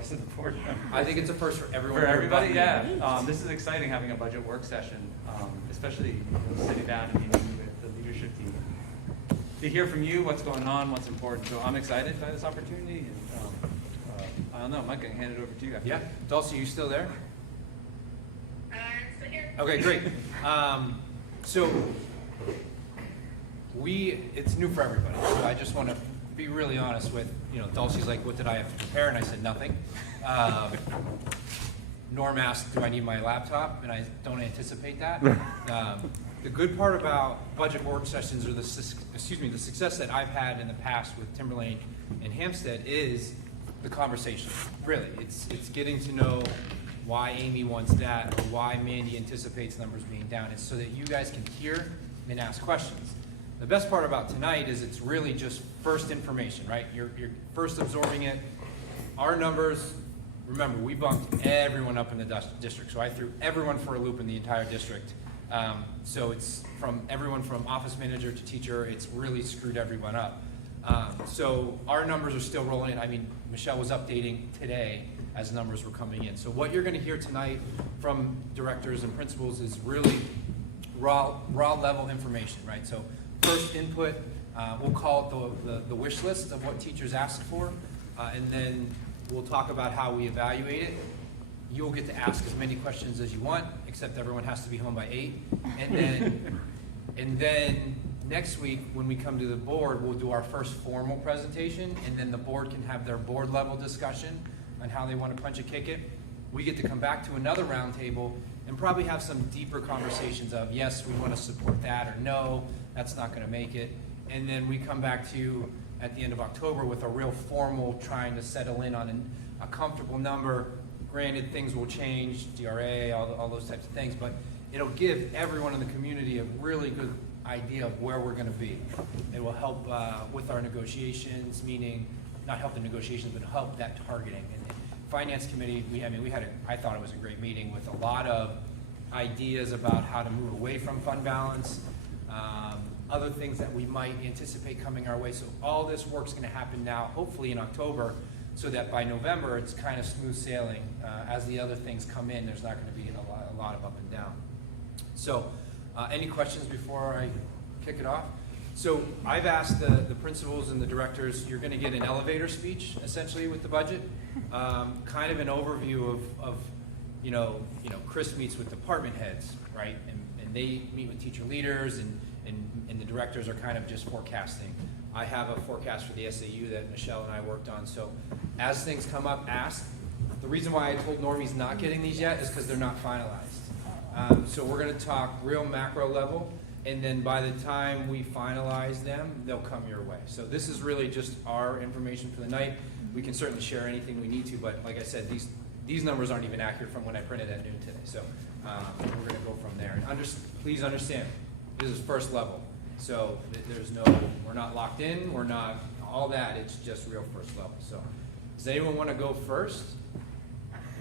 rest of the board members. I think it's a first for everyone. For everybody, yeah. This is exciting having a budget work session, especially sitting down and meeting with the leadership team. To hear from you what's going on, what's important. So I'm excited by this opportunity. And, I don't know, Mike, I can hand it over to you after. Yeah. Dulcie, you still there? I'm still here. Okay, great. So it's new for everybody. So I just want to be really honest with, Dulcie's like, what did I have to prepare? And I said nothing. Norm asked, do I need my laptop? And I don't anticipate that. The good part about budget work sessions, or the success that I've had in the past with Timberlane and Hampstead is the conversation. Really, it's getting to know why Amy wants that, or why Mandy anticipates numbers being down. It's so that you guys can hear and ask questions. The best part about tonight is it's really just first information, right? You're first absorbing it. Our numbers, remember, we bumped everyone up in the district. So I threw everyone for a loop in the entire district. So it's from everyone from office manager to teacher, it's really screwed everyone up. So our numbers are still rolling in. I mean, Michelle was updating today as numbers were coming in. So what you're going to hear tonight from directors and principals is really raw level information, right? So first input, we'll call it the wish list of what teachers asked for, and then we'll talk about how we evaluate it. You'll get to ask as many questions as you want, except everyone has to be home by 8. And then next week, when we come to the board, we'll do our first formal presentation, and then the board can have their board level discussion on how they want to punch a kick it. We get to come back to another roundtable and probably have some deeper conversations of, yes, we want to support that, or no, that's not going to make it. And then we come back to you at the end of October with a real formal trying to settle in on a comfortable number. Granted, things will change, DRA, all those types of things, but it'll give everyone in the community a really good idea of where we're going to be. It will help with our negotiations, meaning not help the negotiations, but help that targeting. And the Finance Committee, I thought it was a great meeting with a lot of ideas about how to move away from fund balance, other things that we might anticipate coming our way. So all this work's going to happen now, hopefully in October, so that by November it's kind of smooth sailing. As the other things come in, there's not going to be a lot of up and down. So any questions before I kick it off? So I've asked the principals and the directors, you're going to get an elevator speech essentially with the budget, kind of an overview of Chris meets with department heads, right? And they meet with teacher leaders, and the directors are kind of just forecasting. I have a forecast for the SAU that Michelle and I worked on. So as things come up, ask. The reason why I told Norm he's not getting these yet is because they're not finalized. So we're going to talk real macro level, and then by the time we finalize them, they'll come your way. So this is really just our information for the night. We can certainly share anything we need to, but like I said, these numbers aren't even accurate from when I printed at noon today. So we're going to go from there. And please understand, this is first level. So we're not locked in, we're not all that, it's just real first level. So does anyone want to go first?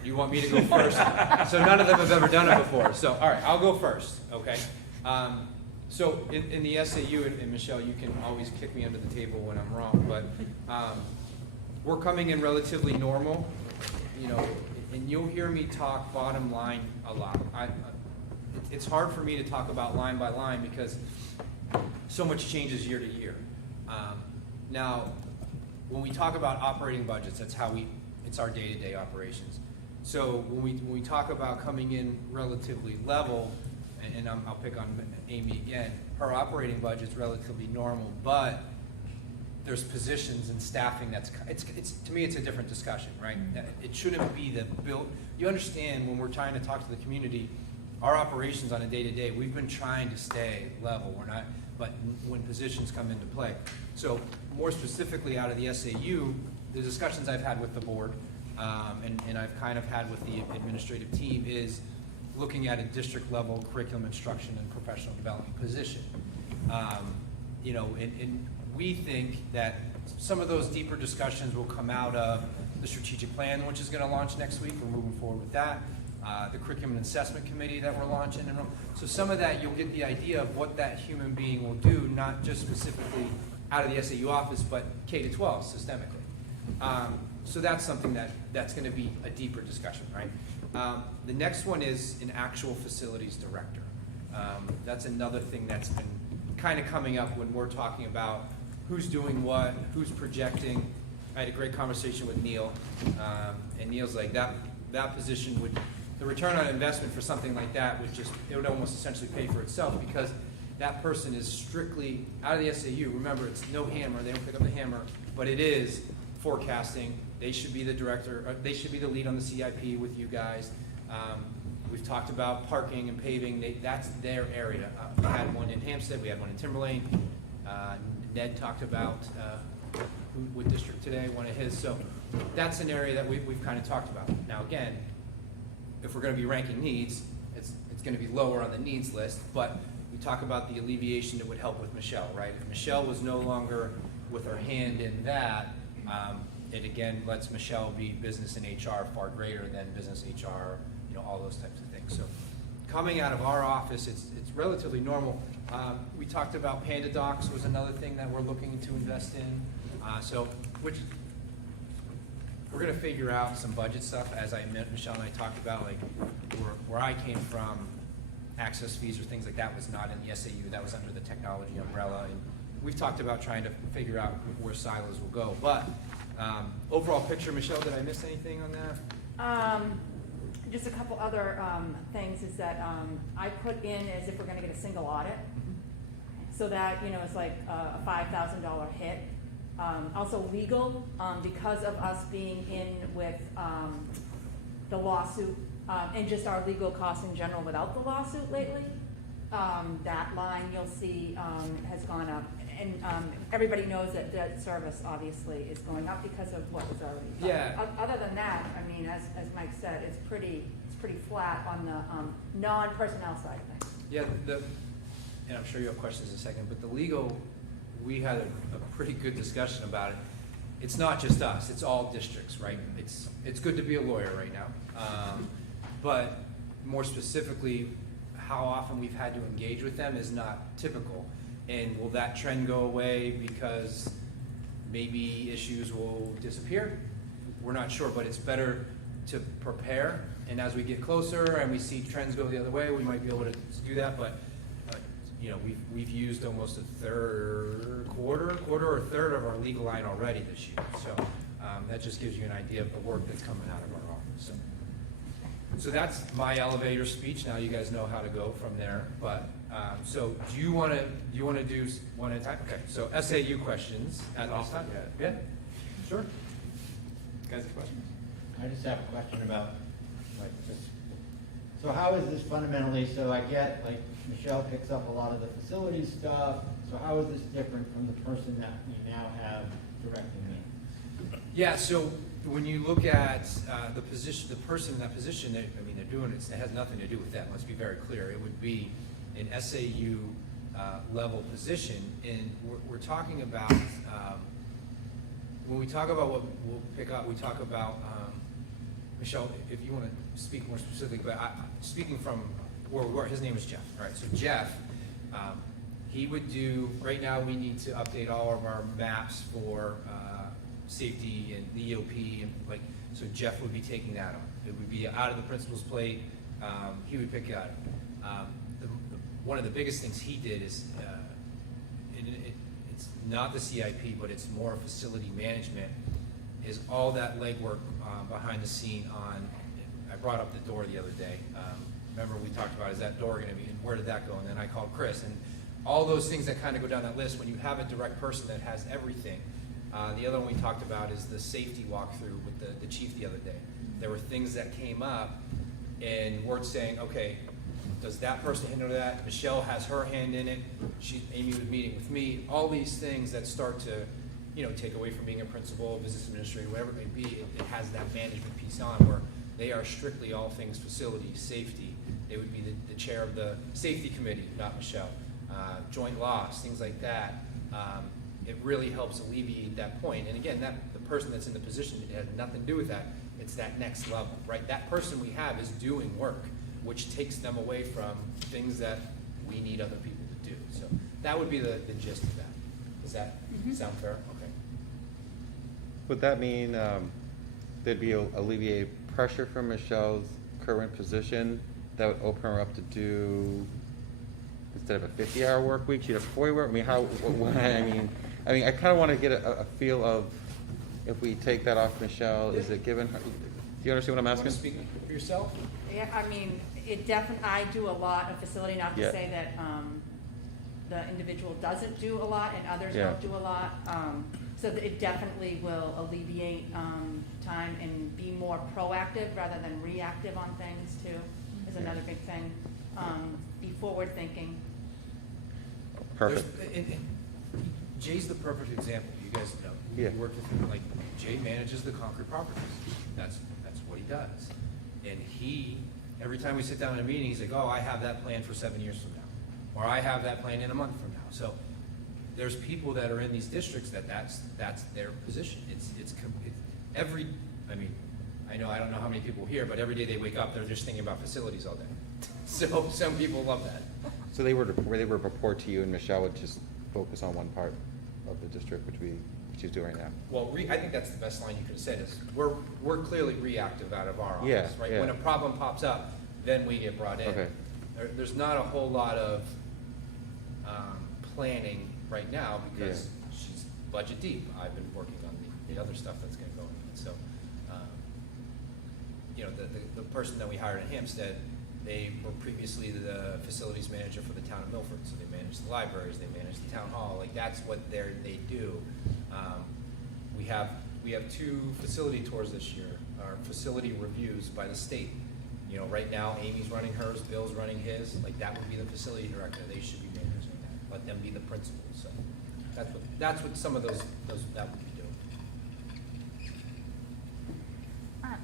You want me to go first? So none of them have ever done it before. So all right, I'll go first, okay? So in the SAU, and Michelle, you can always kick me under the table when I'm wrong, but we're coming in relatively normal, and you'll hear me talk bottom line a lot. It's hard for me to talk about line by line because so much changes year to year. Now, when we talk about operating budgets, it's our day-to-day operations. So when we talk about coming in relatively level, and I'll pick on Amy again, her operating budget's relatively normal, but there's positions and staffing it's to me it's a different discussion, right? It shouldn't be the build. You understand when we're trying to talk to the community, our operations on a day-to-day, we've been trying to stay level. We're not, but when positions come into play. So more specifically out of the SAU, the discussions I've had with the board, and I've kind of had with the administrative team is looking at a district level curriculum instruction and professional development position. And we think that some of those deeper discussions will come out of the strategic plan, which is going to launch next week. We're moving forward with that. The curriculum and assessment committee that we're launching. So some of that, you'll get the idea of what that human being will do, not just specifically out of the SAU office, but K-12 systemically. So that's something that's going to be a deeper discussion, right? The next one is an actual facilities director. That's another thing that's been kind of coming up when we're talking about who's doing what, who's projecting. I had a great conversation with Neil, and Neil's like, that position would, the return on investment for something like that would just, it would almost essentially pay for itself, because that person is strictly out of the SAU. Remember, it's no hammer, they don't pick up the hammer, but it is forecasting. They should be the director, they should be the lead on the CIP with you guys. We've talked about parking and paving, that's their area. We had one in Hampstead, we had one in Timberlane. Ned talked about with district today, one of his. So that's an area that we've kind of talked about. Now again, if we're going to be ranking needs, it's going to be lower on the needs list, but we talk about the alleviation that would help with Michelle, right? If Michelle was no longer with her hand in that, it again lets Michelle be business and HR far greater than business HR, all those types of things. So coming out of our office, it's relatively normal. We talked about Panda Docs was another thing that we're looking to invest in. Which we're going to figure out some budget stuff, as Michelle and I talked about, like where I came from, access fees or things like that was not in the SAU, that was under the technology umbrella. And we've talked about trying to figure out where silos will go. But overall picture, Michelle, did I miss anything on that? Just a couple other things is that I put in as if we're going to get a single audit, so that it's like a $5,000 hit. Also legal, because of us being in with the lawsuit and just our legal costs in general without the lawsuit lately, that line you'll see has gone up. And everybody knows that debt service obviously is going up because of what was already done. Yeah. Other than that, I mean, as Mike said, it's pretty flat on the non-personnel side of things. Yeah, and I'm sure you have questions in a second, but the legal, we had a pretty good discussion about it. It's not just us, it's all districts, right? It's good to be a lawyer right now. But more specifically, how often we've had to engage with them is not typical. And will that trend go away because maybe issues will disappear? We're not sure, but it's better to prepare. And as we get closer and we see trends go the other way, we might be able to do that. But we've used almost a quarter or a third of our legal line already this year. So that just gives you an idea of the work that's coming out of our office. So that's my elevator speech. Now you guys know how to go from there. But so do you want to do one at a time? Okay. So SAU questions at this time. Yeah. Sure. Guys, have questions? I just have a question about so how is this fundamentally, so I get like Michelle picks up a lot of the facilities stuff, so how is this different from the person that we now have directing me? Yeah, so when you look at the person in that position, they're doing it has nothing to do with that. Let's be very clear. It would be an SAU level position, and we're talking about when we talk about what we'll pick up, we talk about Michelle, if you want to speak more specifically, but speaking from where his name is Jeff. All right, so Jeff, he would do. Right now, we need to update all of our maps for safety and the EOP, and so Jeff would be taking that on. It would be out of the principal's plate. He would pick it up. One of the biggest things he did is it's not the CIP, but it's more facility management. Is all that legwork behind the scene on. I brought up the door the other day. Remember we talked about, is that door going to be, and where did that go? And then I called Chris, and all those things that kind of go down that list. When you have a direct person that has everything. The other one we talked about is the safety walkthrough with the chief the other day. There were things that came up, and we're saying, okay, does that person handle that? Michelle has her hand in it. Amy was meeting with me. All these things that start to, take away from being a principal, business administrator, whatever it may be. It has that management piece on where they are strictly all things facility, safety. They would be the chair of the safety committee, not Michelle. Joint loss, things like that. It really helps alleviate that point. And again, the person that's in the position, it has nothing to do with that. It's that next level, right? That person we have is doing work, which takes them away from things that we need other people to do. So that would be the gist of that. Does that sound fair? Okay. Would that mean there'd be alleviated pressure from Michelle's current position that would open her up to do, instead of a 50-hour work week, she'd have 40 work? I mean, I kind of want to get a feel of, if we take that off Michelle, is it given her, do you understand what I'm Want to asking? speak for yourself? Yeah, I mean, it definitely, I do a lot of facility, not to Yeah. say that, the individual doesn't do a lot and others Yeah. don't do a lot. So that it definitely will alleviate, time and be more proactive rather than reactive on things too, is another big thing. Be forward thinking. Perfect. Jay's the perfect example, you guys know. Yeah. You work with him, like, Jay manages the Concord properties. That's what he does. And every time we sit down in a meeting, he's like, oh, I have that plan for 7 years from now. Or I have that plan in a month from now. So there's people that are in these districts that's their position. I don't know how many people here, but every day they wake up, they're just thinking about facilities all day. So some people love that. So they would report to you, and Michelle would just focus on one part of the district, which she's doing right now. Well, I think that's the best line you could have said is, we're clearly reactive out of our office, Yeah, right? yeah. When a problem pops up, then we get brought in. Okay. There's not a whole lot of planning right now because she's budget deep. I've been working on the other stuff that's gonna go in. So, the person that we hired in Hampstead, they were previously the facilities manager for the town of Milford, so they manage the libraries, they manage the town hall, like that's what they do. We have 2 facility tours this year, our facility reviews by the state. Right now Amy's running hers, Bill's running his, like that would be the facility director, they should be managing that, let them be the principals, so that's what some of those that would be doing.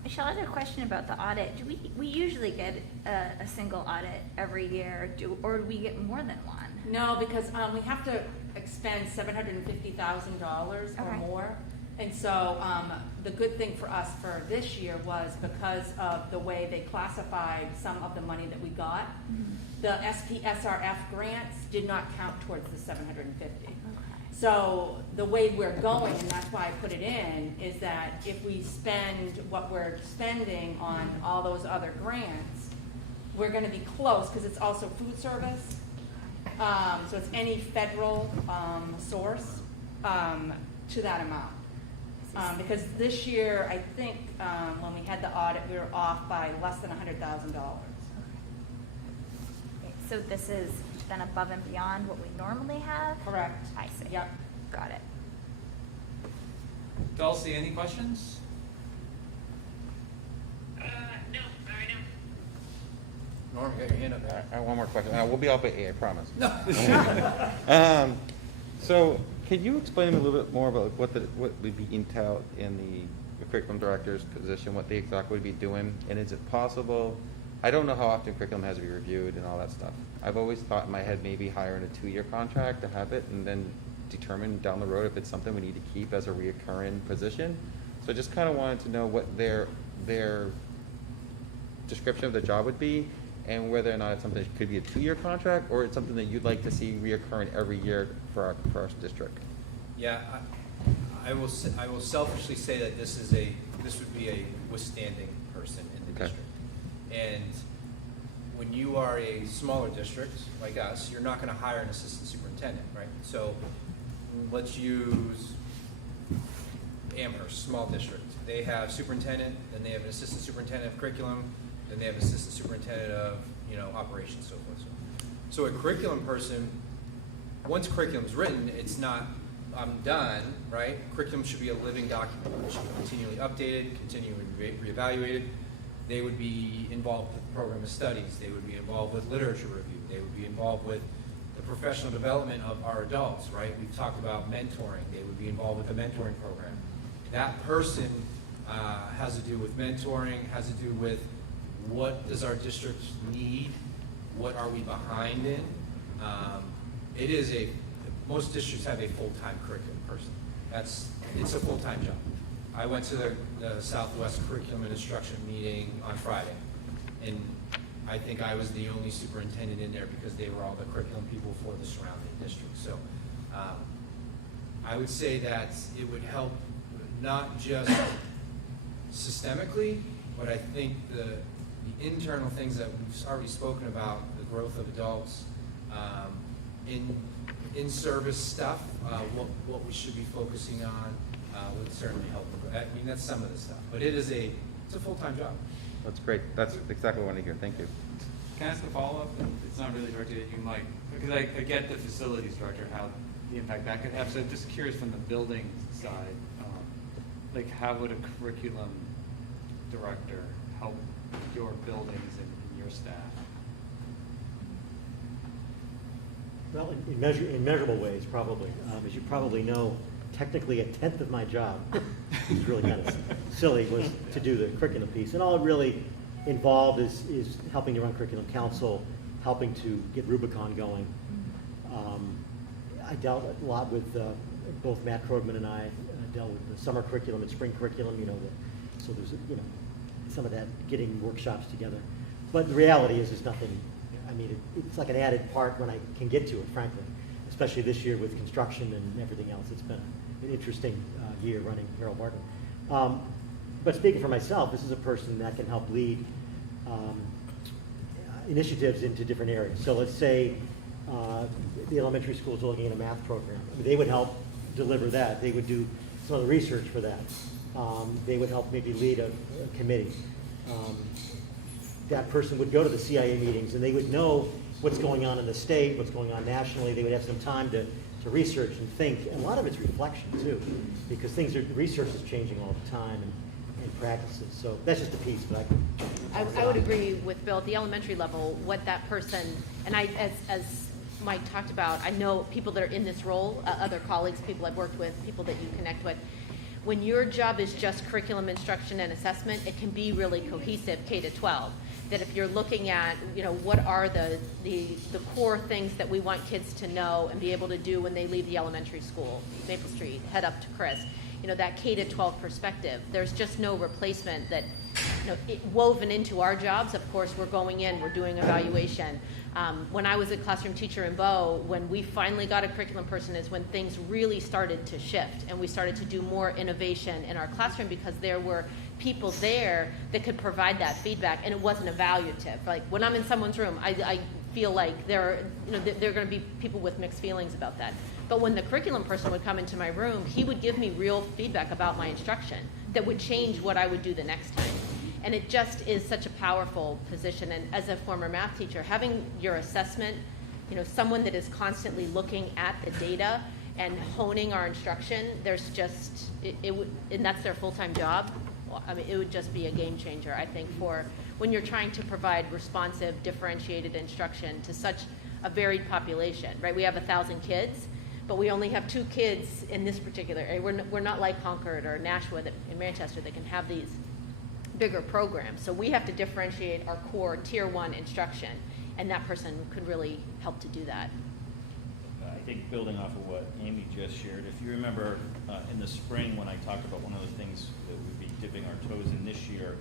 Michelle, I had a question about the audit. Do we usually get a single audit every year, or do we get more than one? No, because, we have to expend $750,000 or Okay. more. And so, the good thing for us for this year was because of the way they classified some of the money that we got, the SPSRF grants did not count towards the 750. Okay. So the way we're going, and that's why I put it in, is that if we spend what we're spending on all those other grants, we're gonna be close, because it's also food service. So it's any federal, source, to that amount. Because this year, I think, when we had the audit, we were off by less than $100,000. So this is then above and beyond what we normally have? Correct. I see. Yep. Got it. Dulcie, any questions? No, I don't. Norm, you got your hand up there. I have one more question. We'll be off at 8, I promise. No. So, can you explain to me a little bit more about what would be entailed in the curriculum director's position, what they exactly would be doing, and is it possible? I don't know how often curriculum has to be reviewed and all that stuff. I've always thought in my head maybe hiring a 2-year contract to have it, and then determine down the road if it's something we need to keep as a reoccurring position. So I just kind of wanted to know what their description of the job would be, and whether or not it's something that could be a 2-year contract, or it's something that you'd like to see reoccurring every year for our district. Yeah, I will selfishly say that this would be a withstanding person in the Okay. district. And when you are a smaller district like us, you're not going to hire an assistant superintendent, right? So let's use Amherst, small district. They have superintendent, then they have an assistant superintendent of curriculum, then they have an assistant superintendent of, operations, so forth. So a curriculum person, once curriculum's written, it's not, I'm done, right? Curriculum should be a living document. It should be continually updated, continually reevaluated. They would be involved with the program of studies. They would be involved with literature review. They would be involved with the professional development of our adults, right? We've talked about mentoring. They would be involved with the mentoring program. That person has to do with mentoring, has to do with what does our district need, what are we behind in. Most districts have a full-time curriculum person. It's a full-time job. I went to the Southwest Curriculum and Instruction meeting on Friday, and I think I was the only superintendent in there because they were all the curriculum people for the surrounding districts. So I would say that it would help not just systemically, but I think the internal things that we've already spoken about, the growth of adults, in-service stuff, what we should be focusing on, would certainly help. I mean, that's some of the stuff, but it's a full-time job. That's great. That's exactly what I want to hear. Thank you. Can I ask a follow-up? It's not really directed at you, Mike, because I get the facilities director, how the impact that could have. So just curious from the building side, like how would a curriculum director help your buildings and your staff? Well, in measurable ways, probably. As you probably know, technically a tenth of my job, which is really kind of silly, was to do the curriculum piece. And all it really involved is helping to run curriculum council, helping to get Rubicon going. I dealt a lot with both Matt Krogman and I dealt with the summer curriculum and spring curriculum, so there's, some of that getting workshops together. But the reality is there's nothing, I mean, it's like an added part when I can get to it, frankly, especially this year with construction and everything else. It's been an interesting year running Harold Barton. But speaking for myself, this is a person that can help lead initiatives into different areas. So let's say the elementary schools are looking at a math program. I mean, they would help deliver that. They would do some of the research for that. They would help maybe lead a committee. That person would go to the CIA meetings and they would know what's going on in the state, what's going on nationally. They would have some time to research and think. And a lot of it's reflection too, because research is changing all the time and practices. So that's just a piece, but I would agree with Bill at the elementary level, what that person, and as Mike talked about, I know people that are in this role, other colleagues, people I've worked with, people that you connect with. When your job is just curriculum instruction and assessment, it can be really cohesive K to 12. That if you're looking at, what are the core things that we want kids to know and be able to do when they leave the elementary school, Maple Street, head up to Chris, that K to 12 perspective. There's just no replacement that, woven into our jobs. Of course, we're going in, we're doing evaluation. When I was a classroom teacher in Bow, when we finally got a curriculum person is when things really started to shift and we started to do more innovation in our classroom because there were people there that could provide that feedback and it wasn't evaluative. Like when I'm in someone's room, I feel like there are going to be people with mixed feelings about that. But when the curriculum person would come into my room, he would give me real feedback about my instruction that would change what I would do the next time. And it just is such a powerful position. And as a former math teacher, having your assessment, someone that is constantly looking at the data and honing our instruction, there's just, and that's their full-time job. I mean, it would just be a game changer, I think, for when you're trying to provide responsive, differentiated instruction to such a varied population, right? We have 1,000 kids, but we only have 2 kids in this particular area. We're not like Concord or Nashua in Manchester that can have these bigger programs. So we have to differentiate our core tier 1 instruction, and that person could really help to do that. I think building off of what Amy just shared, if you remember in the spring when I talked about one of the things that we'd be dipping our toes in this year.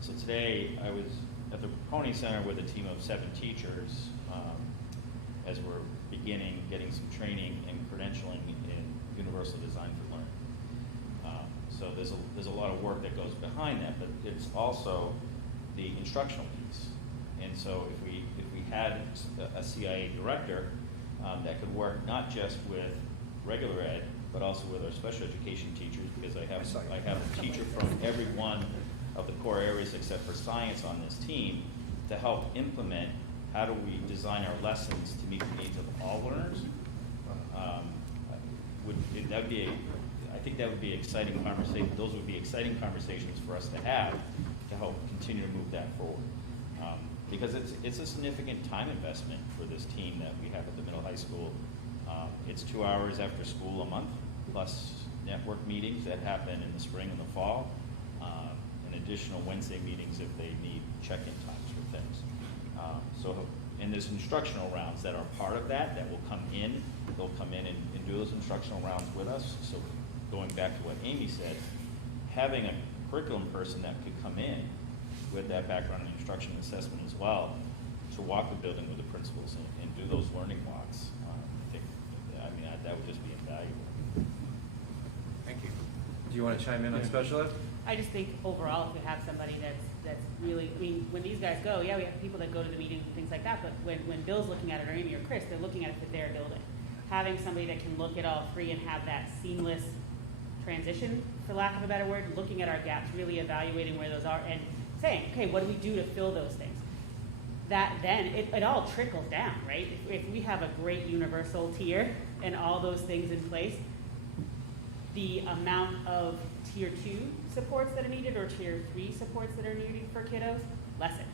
So today I was at the Pony Center with a team of 7 teachers as we're getting some training and credentialing in universal design for learning. So there's a lot of work that goes behind that, but it's also the instructional piece. And so if we had a CIA director that could work not just with regular ed, but also with our special education teachers, because I have a teacher from every one of the core areas except for science on this team to help implement how do we design our lessons to meet the needs of all learners. I think that would be exciting conversation. Those would be exciting conversations for us to have to help continue to move that forward. Because it's a significant time investment for this team that we have at the middle high school. It's 2 hours after school a month, plus network meetings that happen in the spring and the fall, and additional Wednesday meetings if they need check-in times for things. And there's instructional rounds that are part of that will come in. They'll come in and do those instructional rounds with us. So going back to what Amy said, having a curriculum person that could come in with that background in instruction and assessment as well to walk the building with the principals and do those learning walks, that would just be invaluable. Thank you. Do you want to chime in on special ed? I just think overall, if we have somebody that's really, I mean, when these guys go, yeah, we have people that go to the meetings and things like that, but when Bill's looking at it, or Amy or Chris, they're looking at it for their building. Having somebody that can look at all three and have that seamless transition, for lack of a better word, looking at our gaps, really evaluating where those are, and saying, okay, what do we do to fill those things? That then, it all trickles down, right? If we have a great universal tier and all those things in place, the amount of tier 2 supports that are needed or tier 3 supports that are needed for kiddos lessen,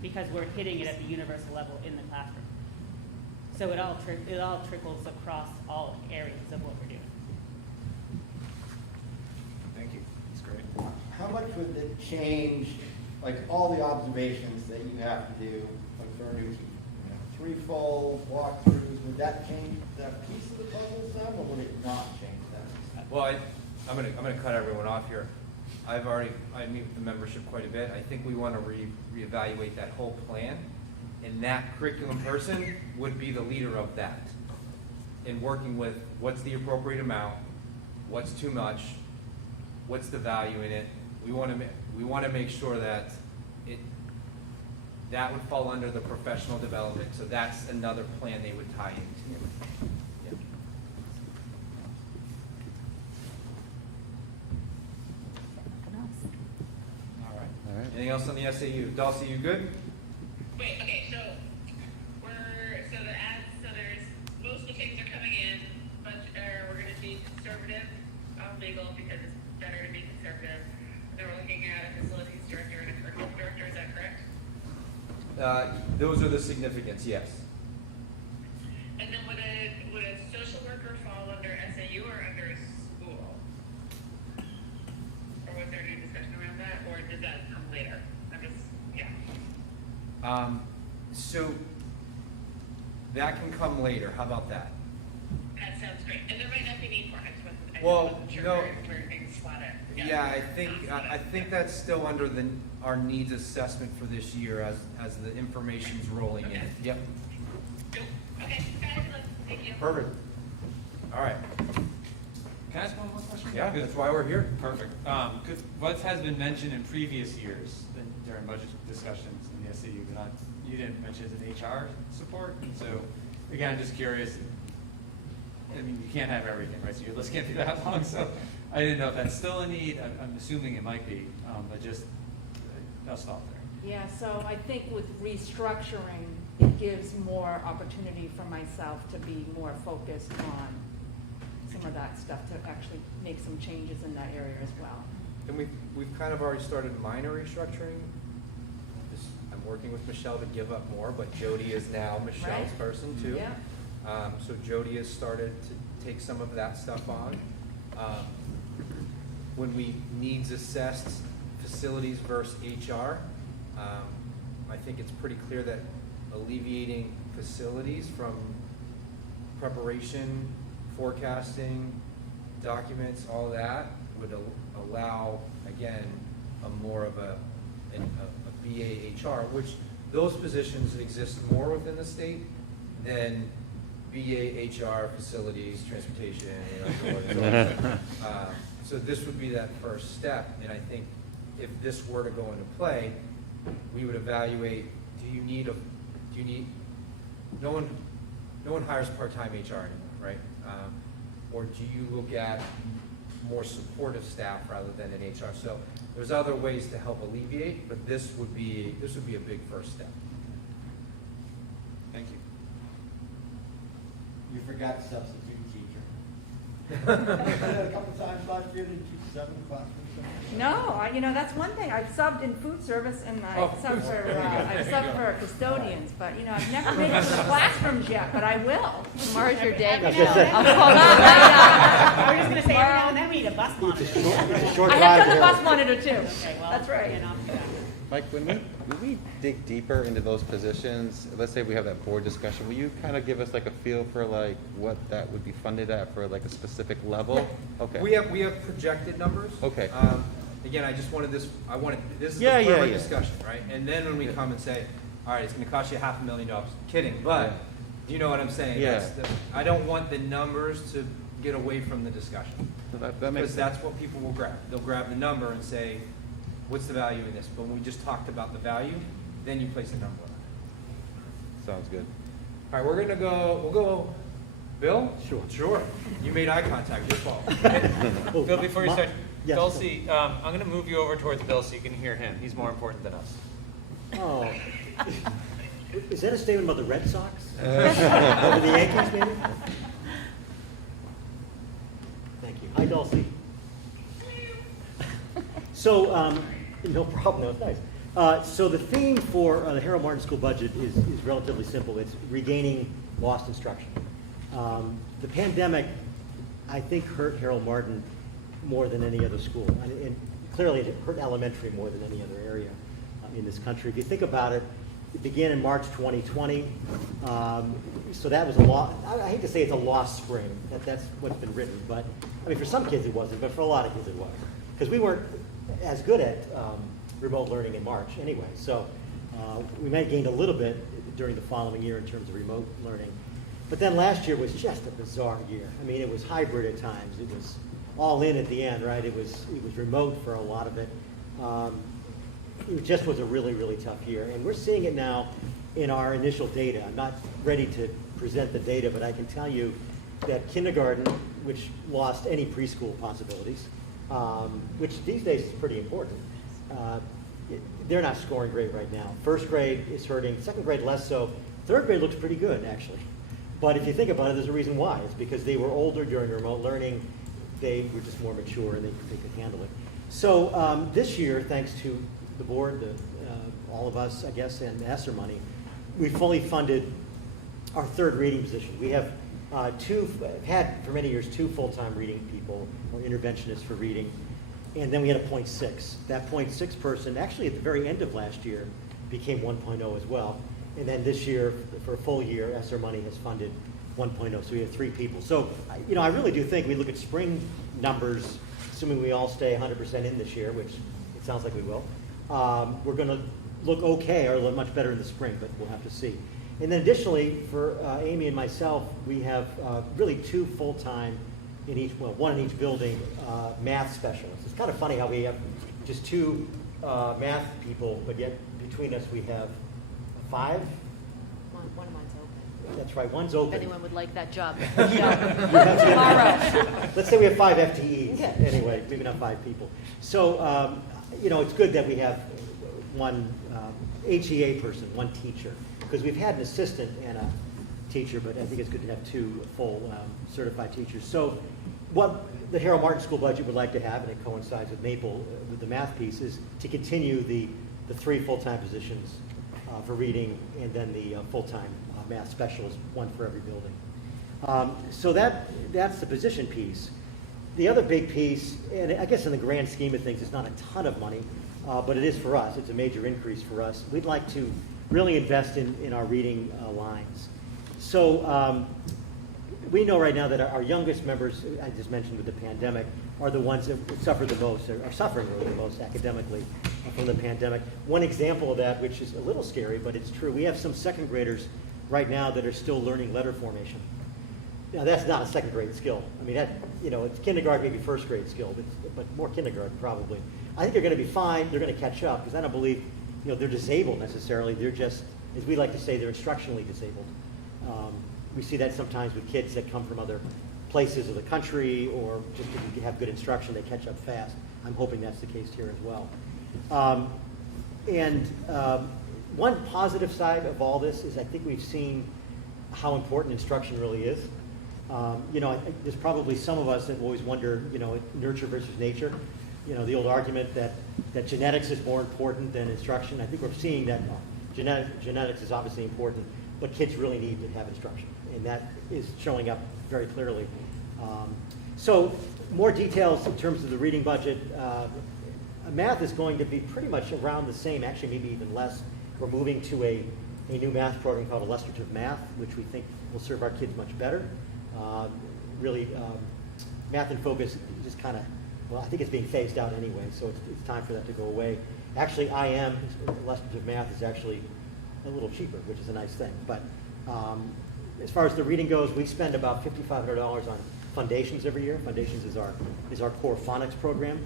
because we're hitting it at the universal level in the classroom. So it all trickles across all areas of what we're doing. Thank you. That's great. How much would it change, like, all the observations that you have to do, like, for a new team? Threefold walkthroughs, would that change that piece of the puzzle some, or would it not change that? Well, I'm gonna cut everyone off here. I meet with the membership quite a bit. I think we want to reevaluate that whole plan, and that curriculum person would be the leader of that. In working with what's the appropriate amount, what's too much, what's the value in it. We want to make sure that that would fall under the professional development. So that's another plan they would tie into. Yeah. All right. Anything else on the SAU? Dulcie, you good? Wait, okay, so there's, most of the things are coming in, but we're gonna be conservative on legal because it's better to be conservative. Then we're looking at a facilities director and a curriculum director, is that correct? Those are the significance, yes. And then would a social worker fall under SAU or under school? Or was there any discussion around that, or did that come later? So that can come later. How about that? That sounds great. And there might not be need for it. I wasn't sure no. where things slotted. Yeah, I think that's still under our needs assessment for this year as the information's rolling in. Yep. Cool. Okay, fabulous. Thank you. Perfect. All right. Can I ask one more question? Yeah, that's why we're here. Perfect. What has been mentioned in previous years during budget discussions in the SAU, but you didn't mention is an HR support. So again, I'm just curious. I mean, you can't have everything, right? So your list can't be that long. So I didn't know if that's still a need. I'm assuming it might be, but just I'll stop there. Yeah, so I think with restructuring, it gives more opportunity for myself to be more focused on some of that stuff, to actually make some changes in that area as well. And we've kind of already started minor restructuring. I'm working with Michelle to give up more, but Jody is now Michelle's Right. person too. Yeah. So Jody has started to take some of that stuff on. When we needs assessed facilities versus HR, I think it's pretty clear that alleviating facilities from preparation, forecasting, documents, all that would allow, again, more of a BA HR, which those positions exist more within the state than BA HR, facilities, transportation, so this would be that first step. And I think if this were to go into play, we would evaluate, no one hires part-time HR anymore, right? Or do you look at more supportive staff rather than an HR? So there's other ways to help alleviate, but this would be a big first step. Thank you. You forgot substitute teacher. A couple times last year, did you teach 7 classrooms? No, that's one thing. I've subbed in food service and I've subbed for custodians, but I've never made it to the classrooms yet, but I will. Tomorrow's your day. Every That's now it. and then. We're just gonna say every now and then we need a bus monitor. It's a short I drive have done the here. bus monitor too. Okay, well, That's right. again, I'll do that. Mike, when we dig deeper into those positions, let's say we have that board discussion, will you kind of give us like a feel for like what that would be funded at for like a specific level? Okay. We have projected numbers. Okay. Again, this is the Yeah, perfect yeah. discussion, right? And then when we come and say, all right, it's gonna cost you $500,000, kidding, but Yeah. do you know what I'm saying? Yeah. I don't want the numbers to get away from the discussion. That Because makes sense. that's what people will grab. They'll grab the number and say, what's the value in this? But when we just talked about the value, then you place a number on it. Sounds good. All right, we'll go, Bill? Sure. Sure. You made eye contact, your fault. Oh, Bill, before you my- start, yes. Dulcie, I'm going to move you over towards Bill so you can hear him. He's more important than us. Oh. Is that a statement about the Red Sox? Over the Yankees, maybe? Thank you. Hi, Dulcie. So, no problem, that was nice. So the theme for the Harold Martin School budget is relatively simple. It's regaining lost instruction. The pandemic, I think, hurt Harold Martin more than any other school. And clearly, it hurt elementary more than any other area in this country. If you think about it, it began in March 2020. So that was a loss. I hate to say it's a lost spring. That's what's been written. But I mean, for some kids it wasn't, but for a lot of kids it was. Because we weren't as good at remote learning in March anyway. So we might have gained a little bit during the following year in terms of remote learning. But then last year was just a bizarre year. I mean, it was hybrid at times. It was all in at the end, right? It was remote for a lot of it. It just was a really, really tough year. And we're seeing it now in our initial data. I'm not ready to present the data, but I can tell you that kindergarten, which lost any preschool possibilities, which these days is pretty important, they're not scoring great right now. First grade is hurting, second grade less so. Third grade looks pretty good, actually. But if you think about it, there's a reason why. It's because they were older during remote learning. They were just more mature and they could handle it. So this year, thanks to the board, all of us, I guess, and ESSER money, we fully funded our third reading position. We have had for many years 2 full-time reading people or interventionists for reading, and then we had a 0.6. That 0.6 person, actually at the very end of last year, became 1.0 as well. And then this year, for a full year, ESSER money has funded 1.0, so we have 3 people. So, I really do think we look at spring numbers, assuming we all stay 100% in this year, which it sounds like we will. We're going to look okay or look much better in the spring, but we'll have to see. And then additionally, for Amy and myself, we have really 2 full-time in each, well, 1 in each building, math specialists. It's kind of funny how we have just 2 math people, but yet between us we have 5. One of mine's open. That's right, one's open. If anyone would like that job. Tomorrow. Let's say we have 5 FTEs. Okay. Anyway, maybe not 5 people. So, it's good that we have 1 HEA person, 1 teacher, because we've had an assistant and a teacher, but I think it's good to have 2 full certified teachers. So what the Harold Martin School budget would like to have, and it coincides with Maple, with the math piece, is to continue the 3 full-time positions for reading, and then the full-time math specialist, 1 for every building. So that's the position piece. The other big piece, and I guess in the grand scheme of things, it's not a ton of money, but it is for us. It's a major increase for us. We'd like to really invest in our reading lines. So we know right now that our youngest members, I just mentioned with the pandemic, are the ones that suffer the most, or are suffering really the most academically from the pandemic. One example of that, which is a little scary, but it's true, we have some second graders right now that are still learning letter formation. Now, that's not a second grade skill. I mean, it's kindergarten, maybe first grade skill, but more kindergarten probably. I think they're going to be fine. They're going to catch up, because I don't believe, they're disabled necessarily. They're just, as we like to say, they're instructionally disabled. We see that sometimes with kids that come from other places of the country, or just if you have good instruction, they catch up fast. I'm hoping that's the case here as well. One positive side of all this is I think we've seen how important instruction really is. There's probably some of us that always wonder, nurture versus nature. The old argument that genetics is more important than instruction. I think we're seeing that genetics is obviously important, but kids really need to have instruction, and that is showing up very clearly. So more details in terms of the reading budget. Math is going to be pretty much around the same, actually maybe even less. We're moving to a new math program called illustrative math, which we think will serve our kids much better. Really, math in focus just kind of, I think it's being phased out anyway, so it's time for that to go away. Actually, illustrative math is actually a little cheaper, which is a nice thing. But as far as the reading goes, we spend about $5,500 on Foundations every year. Foundations is our core phonics program.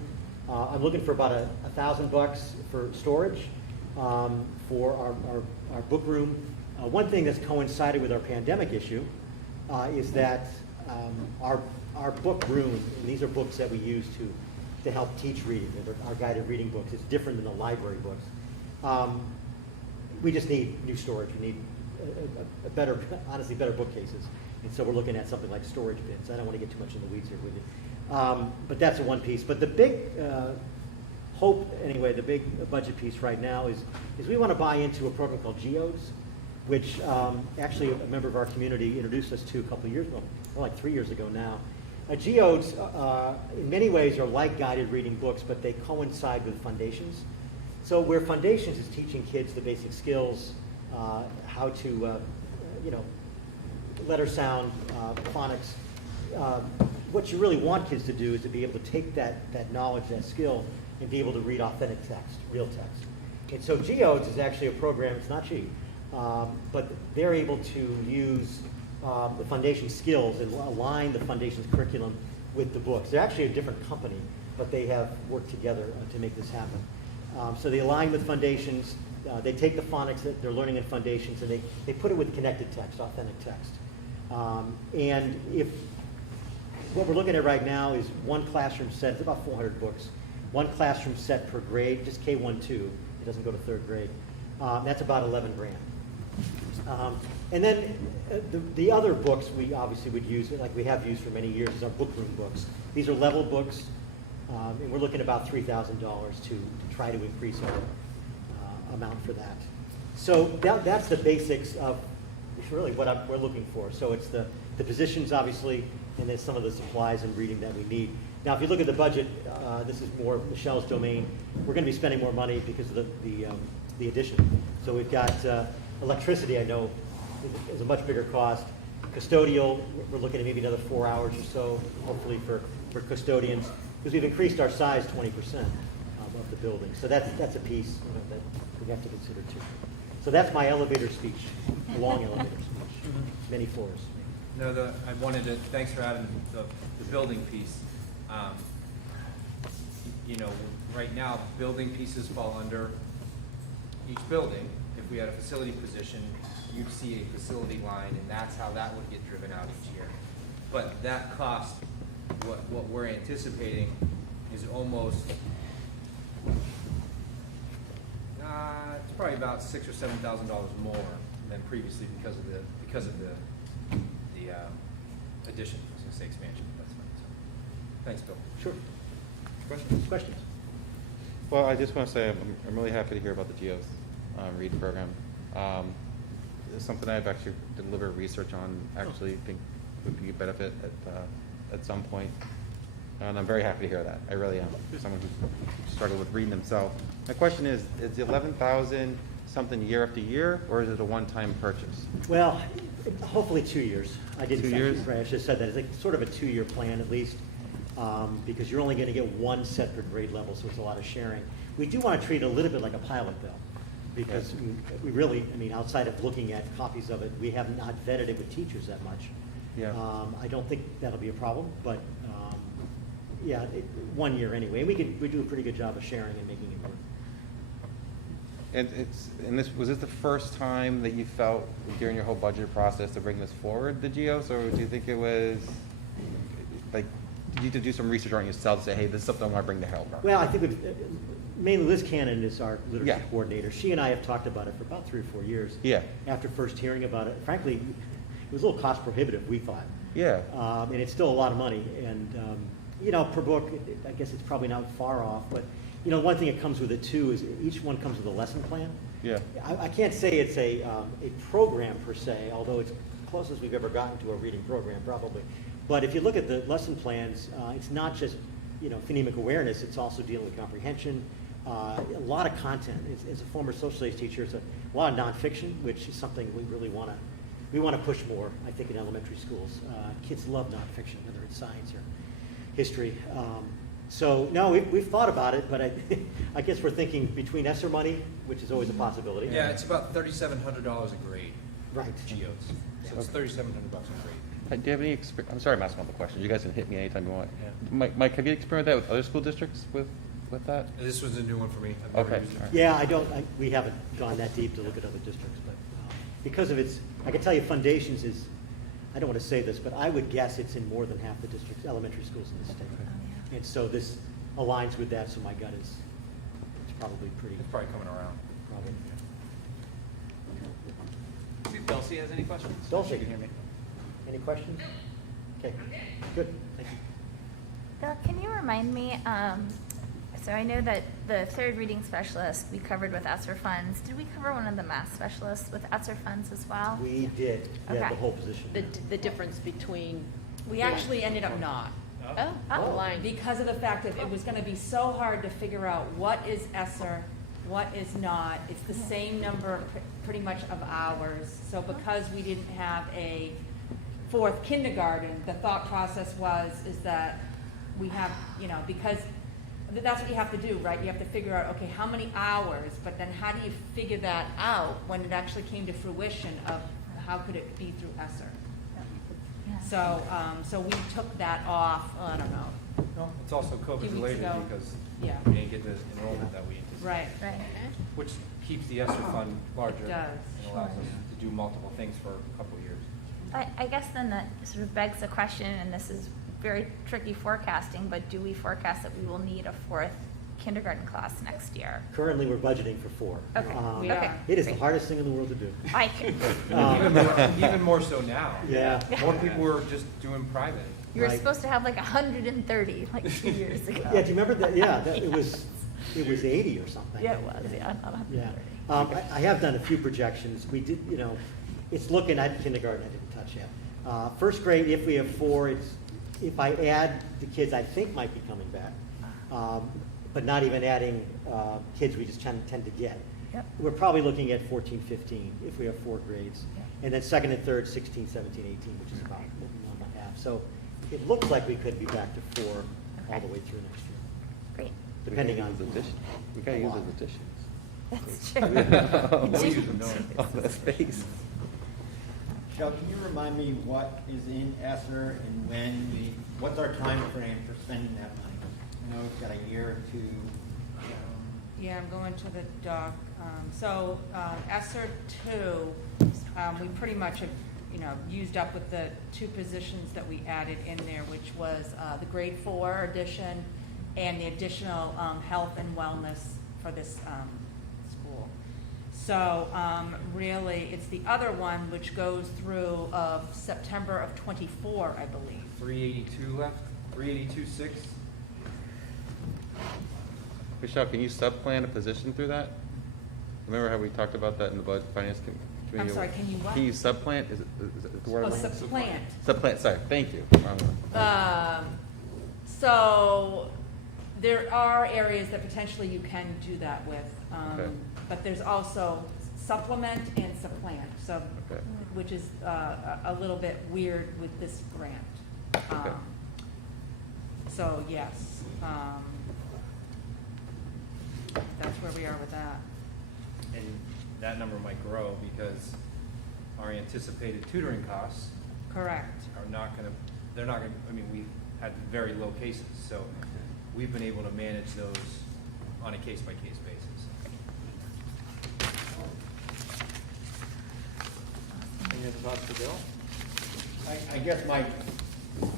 I'm looking for about $1,000 for storage for our book room. One thing that's coincided with our pandemic issue is that our book room, and these are books that we use to help teach reading, our guided reading books. It's different than the library books. We just need new storage. We need a better, honestly, better bookcases. And so we're looking at something like storage bins. I don't want to get too much in the weeds here with you. But that's one piece. But the big hope, anyway, the big budget piece right now is we want to buy into a program called GEODS, which actually a member of our community introduced us to a couple of years ago, well, like 3 years ago now. GEODS, in many ways, are like guided reading books, but they coincide with Foundations. So where Foundations is teaching kids the basic skills, how to, letter sound, phonics, what you really want kids to do is to be able to take that knowledge, that skill, and be able to read authentic text, real text. And so GEODS is actually a program, it's not cheap, but they're able to use the Foundation skills and align the Foundation's curriculum with the books. They're actually a different company, but they have worked together to make this happen. So they align with Foundations. They take the phonics that they're learning in Foundations and they put it with connected text, authentic text. And if what we're looking at right now is one classroom set, it's about 400 books, one classroom set per grade, just K1, 2, it doesn't go to third grade. That's about 11 grand. And then the other books we obviously would use, like we have used for many years, is our book room books. These are level books, and we're looking at about $3,000 to try to increase our amount for that. So that's the basics of really what we're looking for. So it's the positions, obviously, and then some of the supplies and reading that we need. Now, if you look at the budget, this is more Michelle's domain. We're going to be spending more money because of the addition. So we've got electricity, I know, is a much bigger cost. Custodial, we're looking at maybe another 4 hours or so, hopefully for custodians, because we've increased our size 20% of the building. So that's a piece that we have to consider too. So that's my elevator speech, a long elevator speech, many floors. No, I wanted to, thanks for adding the building piece. Right now, building pieces fall under each building. If we had a facility position, you'd see a facility line, and that's how that would get driven out each year. But that cost, what we're anticipating is almost, it's probably about $6,000 or $7,000 more than previously because of the addition, I was going to say expansion. That's fine. So, thanks, Bill. Sure. Questions? Well, I just want to say I'm really happy to hear about the GEOS read program. It's something I've actually did a little bit of research on, actually think would be a benefit at some point. And I'm very happy to hear that. I really am. Someone who struggled with reading themselves. My question is the 11,000 something year after year, or is it a one-time purchase? Well, hopefully 2 years. I didn't 2 say years? right, I should have said that. It's like sort of a 2-year plan at least, because you're only going to get one set per grade level, so it's a lot of sharing. We do want to treat it a little bit like a pilot, though, because we really, outside of looking at copies of it, we have not vetted it with teachers that much. Yeah. I don't think that'll be a problem, but yeah, 1 year anyway. We do a pretty good job of sharing and making it work. And was this the first time that you felt during your whole budget process to bring this forward, the GEOS, or do you think it was like you need to do some research on yourself to say, hey, this is something I want to bring to help? Well, I think mainly Liz Cannon is our literacy Yeah. coordinator. She and I have talked about it for about 3 or 4 years. Yeah. After first hearing about it, frankly, it was a little cost prohibitive, we thought. Yeah. And it's still a lot of money. And, per book, I guess it's probably not far off. But, one thing that comes with it, too, is each one comes with a lesson plan. Yeah. I can't say it's a program, per se, although it's closest we've ever gotten to a reading program, probably. But if you look at the lesson plans, it's not just, phonemic awareness. It's also dealing with comprehension. A lot of content. As a former social studies teacher, it's a lot of nonfiction, which is something we really want to push more, I think, in elementary schools. Kids love nonfiction, whether it's science or history. So, no, we've thought about it, but I guess we're thinking between ESSER money, which is always a possibility. Yeah, it's about $3,700 a grade. Right. GEOS. So it's $3,700 a grade. Do you have any experience? I'm sorry, I'm asking all the questions. You guys can hit me anytime you want. Yeah. Mike, have you experienced that with other school districts with that? This was a new one for me. I've never Okay. used it. All right. Yeah, we haven't gone that deep to look at other districts, but because of its, I can tell you Foundations is, I don't want to say this, but I would guess it's in more than half the districts, elementary schools in the state. And so this aligns with that, so my gut is, it's probably pretty, It's probably coming around. probably. See if Dulcie has any questions? Dulcie. She can hear me. Any questions? Okay, good, thank you. Bill, can you remind me, so I know that the third reading specialist we covered with ESSER funds. Did we cover one of the math specialists with ESSER funds as well? We did, yeah, Okay. the whole position. The difference between, We actually ended up not. oh, Oh. line. Because of the fact that it was gonna be so hard to figure out what is ESSER, what is not. It's the same number, pretty much, of hours. So because we didn't have a fourth kindergarten, the thought process is that we have, because that's what you have to do, right? You have to figure out, okay, how many hours, but then how do you figure that out when it actually came to fruition of how could it be through ESSER? Yeah. So we took that off, I don't know, No, it's also COVID Few weeks related ago. because yeah, we didn't get the enrollment that we anticipated. right. Right. Which keeps the ESSER fund larger. It does. And allows us to do multiple things for a couple of years. I guess then that sort of begs the question, and this is very tricky forecasting, but do we forecast that we will need a fourth kindergarten class next year? Currently, we're budgeting for 4. Okay, We okay. are. It is the great. hardest thing in the world to do. I can, Even more so now. Yeah. More people were just doing private. you were Right. supposed to have like 130 like 2 years ago. Yeah, do you remember that? Yeah, it was 80 or something. Yeah, it was, yeah, not 130. Yeah. I have done a few projections. We did, it's looking at kindergarten, I didn't touch yet. First grade, if we have 4, if I add the kids I think might be coming back, but not even adding kids we just tend to get. Yep. We're probably looking at 14, 15 if we have 4 grades. Yep. And then second and third, 16, 17, 18, which is about what we want to have. So it looks like we could be back to 4 all the way through next year, Great, depending on. We gotta a use lot. those additions. that's true. We'll use them, no. On the space. Michelle, can you remind me what is in ESSER and what's our time frame for spending that money? I know it's got a year or two. Yeah, I'm going to the doc. So ESSER 2, we pretty much have, used up with the 2 positions that we added in there, which was the grade 4 addition and the additional health and wellness for this school. So really, it's the other one which goes through of September of 24, I believe. 382 left, 382.6. Michelle, can you subplan a position through that? Remember how we talked about that in the budget finance committee? I'm sorry, can you what? Can you supplant? Is it the word? Oh, I'm looking- supplant. Supplant, sorry, thank you. Wrong one. So there are areas that potentially you can do that with, Okay. but there's also supplement and supplant, so, Okay. which is a little bit weird with this grant. Okay. So, yes, that's where we are with that. And that number might grow because our anticipated tutoring costs Correct. are not gonna, they're not gonna, we had very low cases, so we've been able to manage those on a case-by-case basis. Any other thoughts for Bill? I guess my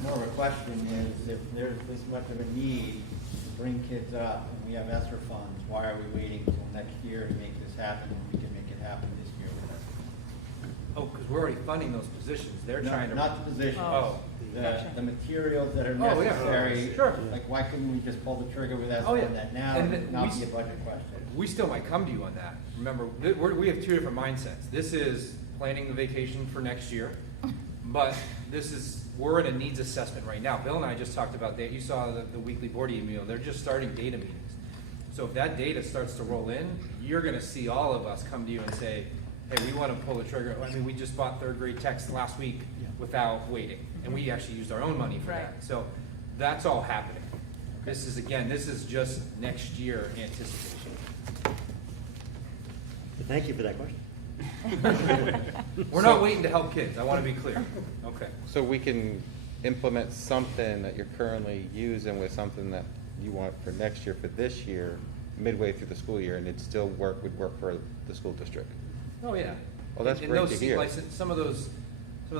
more of a question is, if there's this much of a need to bring kids up and we have ESSER funds, why are we waiting until next year to make this happen when we can make it happen this year with ESSER? Oh, because we're already funding those positions, they're No, trying to. Not the positions. Oh. The materials that are Oh, yeah. necessary. Sure. Like, why couldn't we just pull the trigger with Oh, yeah. ESSER on that now And and not be a budget question? We still might come to you on that. Remember, we have 2 different mindsets. This is planning the vacation for next year, but we're in a needs assessment right now. Bill and I just talked about that. You saw the weekly board email. They're just starting data meetings. So if that data starts to roll in, you're gonna see all of us come to you and say, hey, we wanna pull the trigger. We just bought 3rd grade text last week without waiting, and we actually used our own money for that. Right. So that's all happening. This is just next year anticipation. Thank you for that question. We're not waiting to help kids, I want to be clear. Okay. So we can implement something that you're currently using with something that you want for next year, for this year, midway through the school year, and it still would work for the school district. Oh, yeah. Well, that's And great those to seat hear. some of those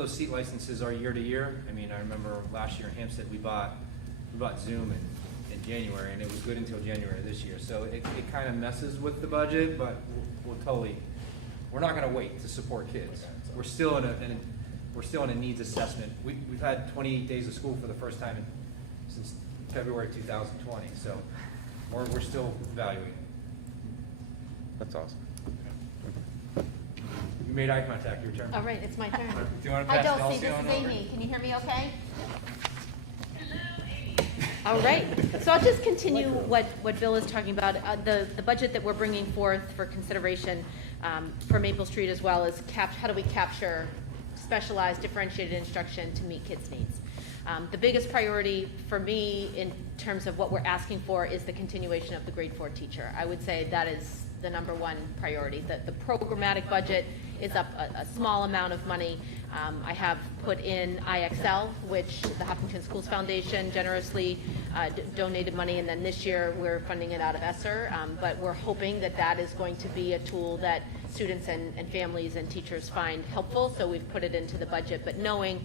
seat licenses are year to year. I mean, I remember last year in Hampstead, we bought Zoom in January, and it was good until January this year. So it kind of messes with the budget, but we're not gonna wait to support kids. We're still in a needs assessment. We've had 28 days of school for the first time since February 2020, so we're still evaluating. That's awesome. You made eye contact, your turn. All right, it's my turn. Do you want to Hi, pass Dulcie, Elsie this on is over? Amy. Can you hear me okay? Hello, Amy. All right, so I'll just continue what Bill is talking about. The budget that we're bringing forth for consideration for Maple Street, as well as how do we capture specialized differentiated instruction to meet kids' needs. The biggest priority for me in terms of what we're asking for is the continuation of the grade 4 teacher. I would say that is the number one priority. The programmatic budget is up a small amount of money. I have put in IXL, which the Hopkinton Schools Foundation generously donated money, and then this year we're funding it out of ESSER. But we're hoping that that is going to be a tool that students and families and teachers find helpful, so we've put it into the budget. But knowing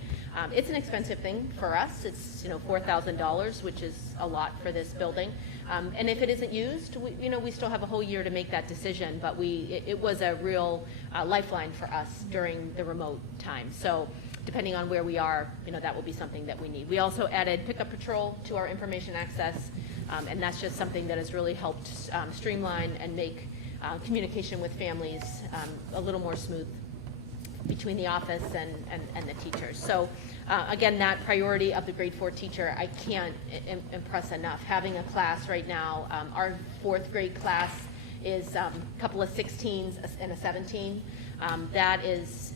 it's an expensive thing for us, it's $4,000, which is a lot for this building. And if it isn't used, we still have a whole year to make that decision, but it was a real lifeline for us during the remote time. So depending on where we are, that will be something that we need. We also added pickup patrol to our information access, and that's just something that has really helped streamline and make communication with families a little more smooth between the office and the teachers. So again, that priority of the grade 4 teacher, I can't impress enough. Having a class right now, our 4th grade class is a couple of 16s and a 17. That is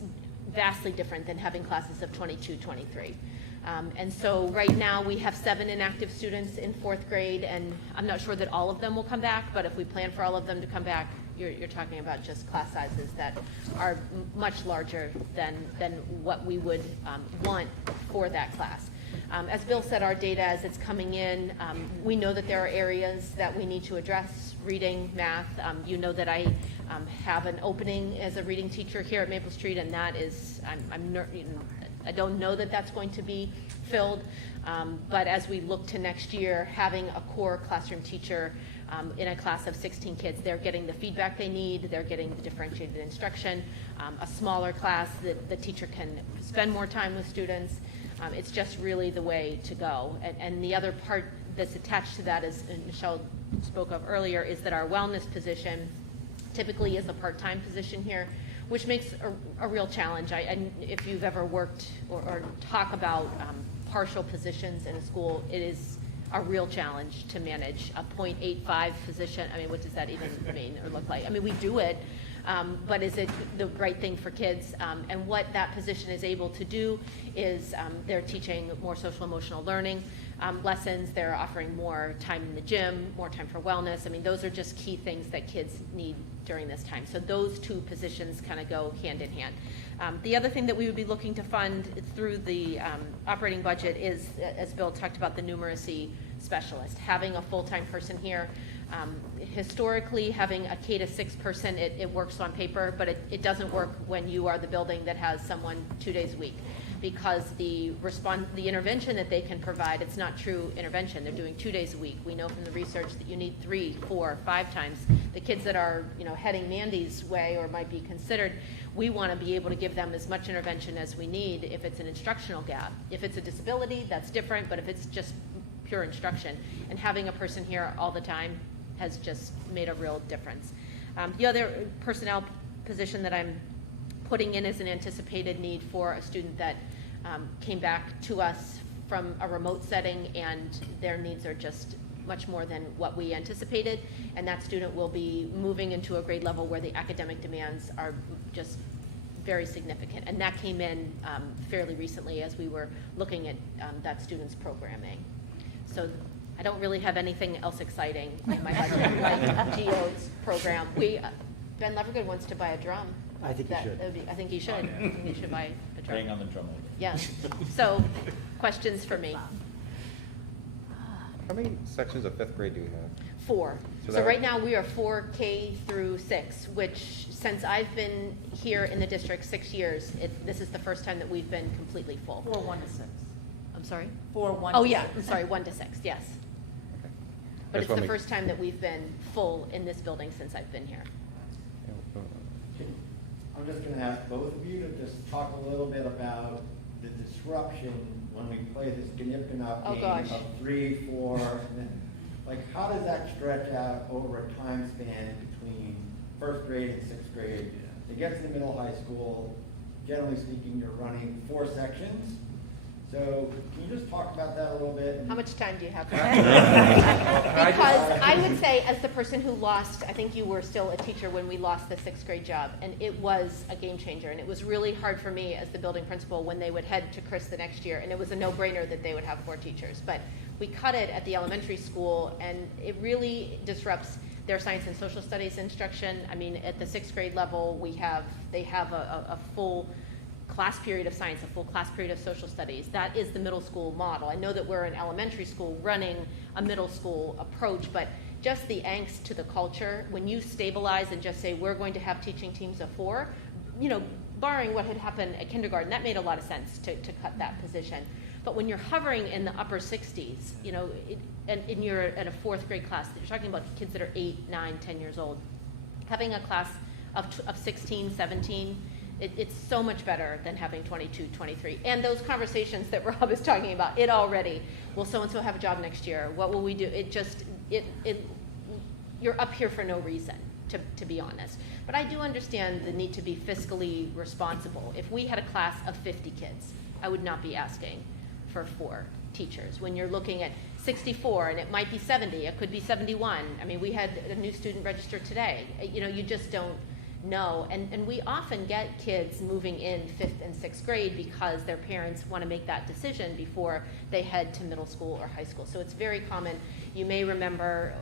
vastly different than having classes of 22, 23. And so right now we have 7 inactive students in 4th grade, and I'm not sure that all of them will come back, but if we plan for all of them to come back, you're talking about just class sizes that are much larger than what we would want for that class. As Bill said, our data as it's coming in, we know that there are areas that we need to address, reading, math. You know that I have an opening as a reading teacher here at Maple Street, and that is, I don't know that that's going to be filled, but as we look to next year, having a core classroom teacher in a class of 16 kids, they're getting the feedback they need, they're getting the differentiated instruction, a smaller class that the teacher can spend more time with students. It's just really the way to go. And the other part that's attached to that, as Michelle spoke of earlier, is that our wellness position typically is a part-time position here, which makes a real challenge. If you've ever worked or talk about partial positions in a school, it is a real challenge to manage a 0.85 position. I mean, what does that even mean or look like? I mean, we do it, but is it the right thing for kids? And what that position is able to do is they're teaching more social emotional learning lessons. They're offering more time in the gym, more time for wellness. I mean, those are just key things that kids need during this time. So those two positions kind of go hand in hand. The other thing that we would be looking to fund through the operating budget is, as Bill talked about, the numeracy specialist. Having a full-time person here. Historically, having a K-6 person, it works on paper, but it doesn't work when you are the building that has someone 2 days a week, because the intervention that they can provide, it's not true intervention. They're doing 2 days a week. We know from the research that you need 3, 4, 5 times. The kids that are heading Mandy's way or might be considered, we want to be able to give them as much intervention as we need if it's an instructional gap. If it's a disability, that's different, but if it's just pure instruction, and having a person here all the time has just made a real difference. The other personnel position that I'm putting in is an anticipated need for a student that came back to us from a remote setting, and their needs are just much more than what we anticipated, and that student will be moving into a grade level where the academic demands are just very significant, and that came in fairly recently as we were looking at that student's programming. So I don't really have anything else exciting in my budget, like Geo's program. Ben Levergood wants to buy a drum. I think you should. I think you should. I think you should buy a drum. Bang on the drum. Yes. So, questions for me? How many sections of fifth grade do you have? 4. So So that- right now, we are 4K through 6, which, since I've been here in the district 6 years, this is the first time that we've been completely full. 4, 1 to 6. I'm sorry? 4, 1 Oh, to yeah, 6. I'm sorry, 1 to 6, yes. Okay. But Just it's wanna the make- first time that we've been full in this building since I've been here. I'm just gonna ask both of you to just talk a little bit about the disruption when we play this Ganipkanav Oh, game gosh. of 3, 4, and then, like, how does that stretch out over a time span between first grade and sixth grade? To get to the middle high school, generally speaking, you're running 4 sections. So can you just talk about that a little bit? How much time do you have? I Because I would say, as the person who lost, I think you were still a teacher when we lost the 6th grade job, and it was a game changer, and it was really hard for me as the building principal when they would head to Chris the next year, and it was a no-brainer that they would have 4 teachers. But we cut it at the elementary school, and it really disrupts their science and social studies instruction. I mean, at the 6th grade level, they have a full class period of science, a full class period of social studies. That is the middle school model. I know that we're in elementary school running a middle school approach, but just the angst to the culture, when you stabilize and just say, we're going to have teaching teams of 4, barring what had happened at kindergarten, that made a lot of sense to cut that position. But when you're hovering in the upper 60s, and you're at a 4th grade class, you're talking about kids that are 8, 9, 10 years old, having a class of 16, 17, it's so much better than having 22, 23. And those conversations that Rob is talking about, it already, will so-and-so have a job next year? What will we do? You're up here for no reason, to be honest. But I do understand the need to be fiscally responsible. If we had a class of 50 kids, I would not be asking for 4 teachers. When you're looking at 64, and it might be 70, it could be 71. I mean, we had a new student register today. You just don't know. And we often get kids moving in 5th and 6th grade because their parents want to make that decision before they head to middle school or high school. So it's very common. You may remember,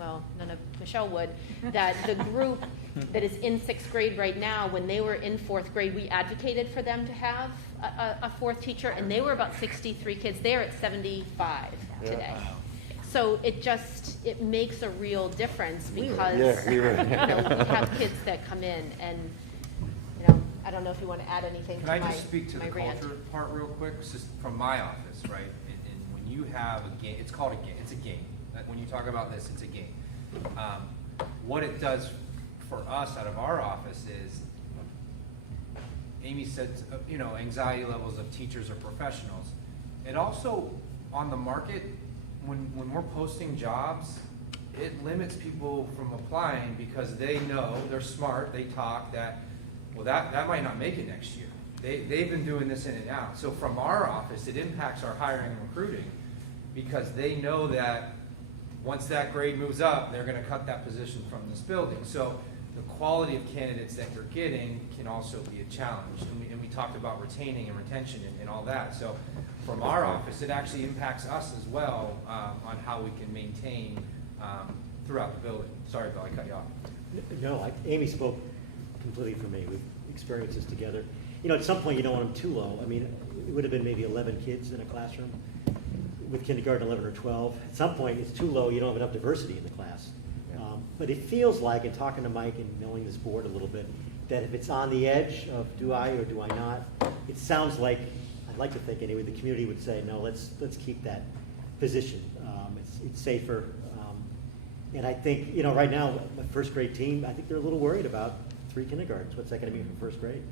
well, none of Michelle would, that the group that is in 6th grade right now, when they were in 4th grade, we advocated for them to have a 4th teacher, and they were about 63 kids. They're at 75 today. So it makes a real difference because we have kids that come in, and I don't know if you want to add anything Can to I my just speak to the rant. culture part real quick? It's just from my office, right? And when you have a game, it's called a game. It's a game. When you talk about this, it's a game. What it does for us out of our office is, Amy said, anxiety levels of teachers or professionals. It also, on the market, when we're posting jobs, it limits people from applying because they know, they're smart, they talk that, well, that might not make it next year. They've been doing this in and out. So from our office, it impacts our hiring and recruiting because they know that once that grade moves up, they're going to cut that position from this building. So the quality of candidates that you're getting can also be a challenge. And we talked about retaining and retention and all that. So from our office, it actually impacts us as well on how we can maintain throughout the building. Sorry, Bill, I cut you off. No, Amy spoke completely for me. We've experienced this together. At some point, you don't want them too low. I mean, it would have been maybe 11 kids in a classroom with kindergarten 11 or 12. At some point, it's too low. You don't have enough diversity in the class. But it feels like, in talking to Mike and knowing this board a little bit, that if it's on the edge of do I or do I not, it sounds like, I'd like to think anyway, the community would say, no, let's keep that position. It's safer. And I think, right now, the first grade team, I think they're a little worried about 3 kindergartens. What's that going to mean for first grade?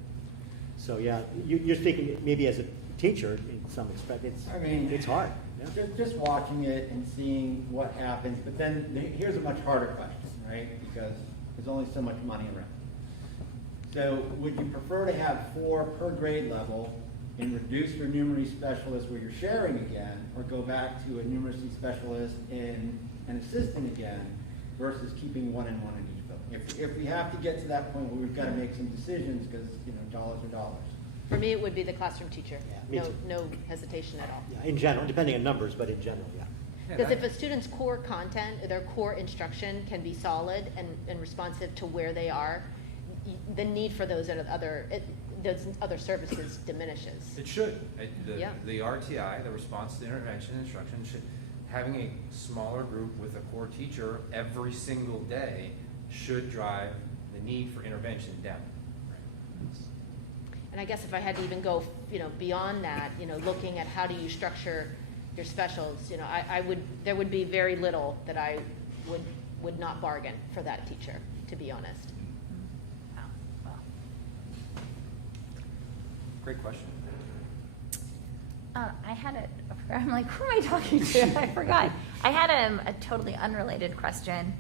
So, yeah, you're speaking maybe as a teacher in some respect. It's hard. Yeah. Just watching it and seeing what happens, but then here's a much harder question, right? Because there's only so much money around. So would you prefer to have 4 per grade level and reduce your numeracy specialist where you're sharing again, or go back to a numeracy specialist and an assistant again, versus keeping 1 and 1 in each building? If we have to get to that point where we've got to make some decisions, because dollars are dollars. For me, it would be the classroom teacher. Yeah, me too. No hesitation at all. Yeah, in general, depending on numbers, but in general, yeah. Because if a student's core content, their core instruction can be solid and responsive to where they are, the need for those other services diminishes. It should. Yeah. The RTI, the response to intervention instruction, should, having a smaller group with a core teacher every single day should drive the need for intervention down. And I guess if I had to even go, beyond that, looking at how do you structure your specials, there would be very little that I would not bargain for that teacher, to be honest. Wow. Great question. I had I'm like, who am I talking to? I forgot. I had a totally unrelated question.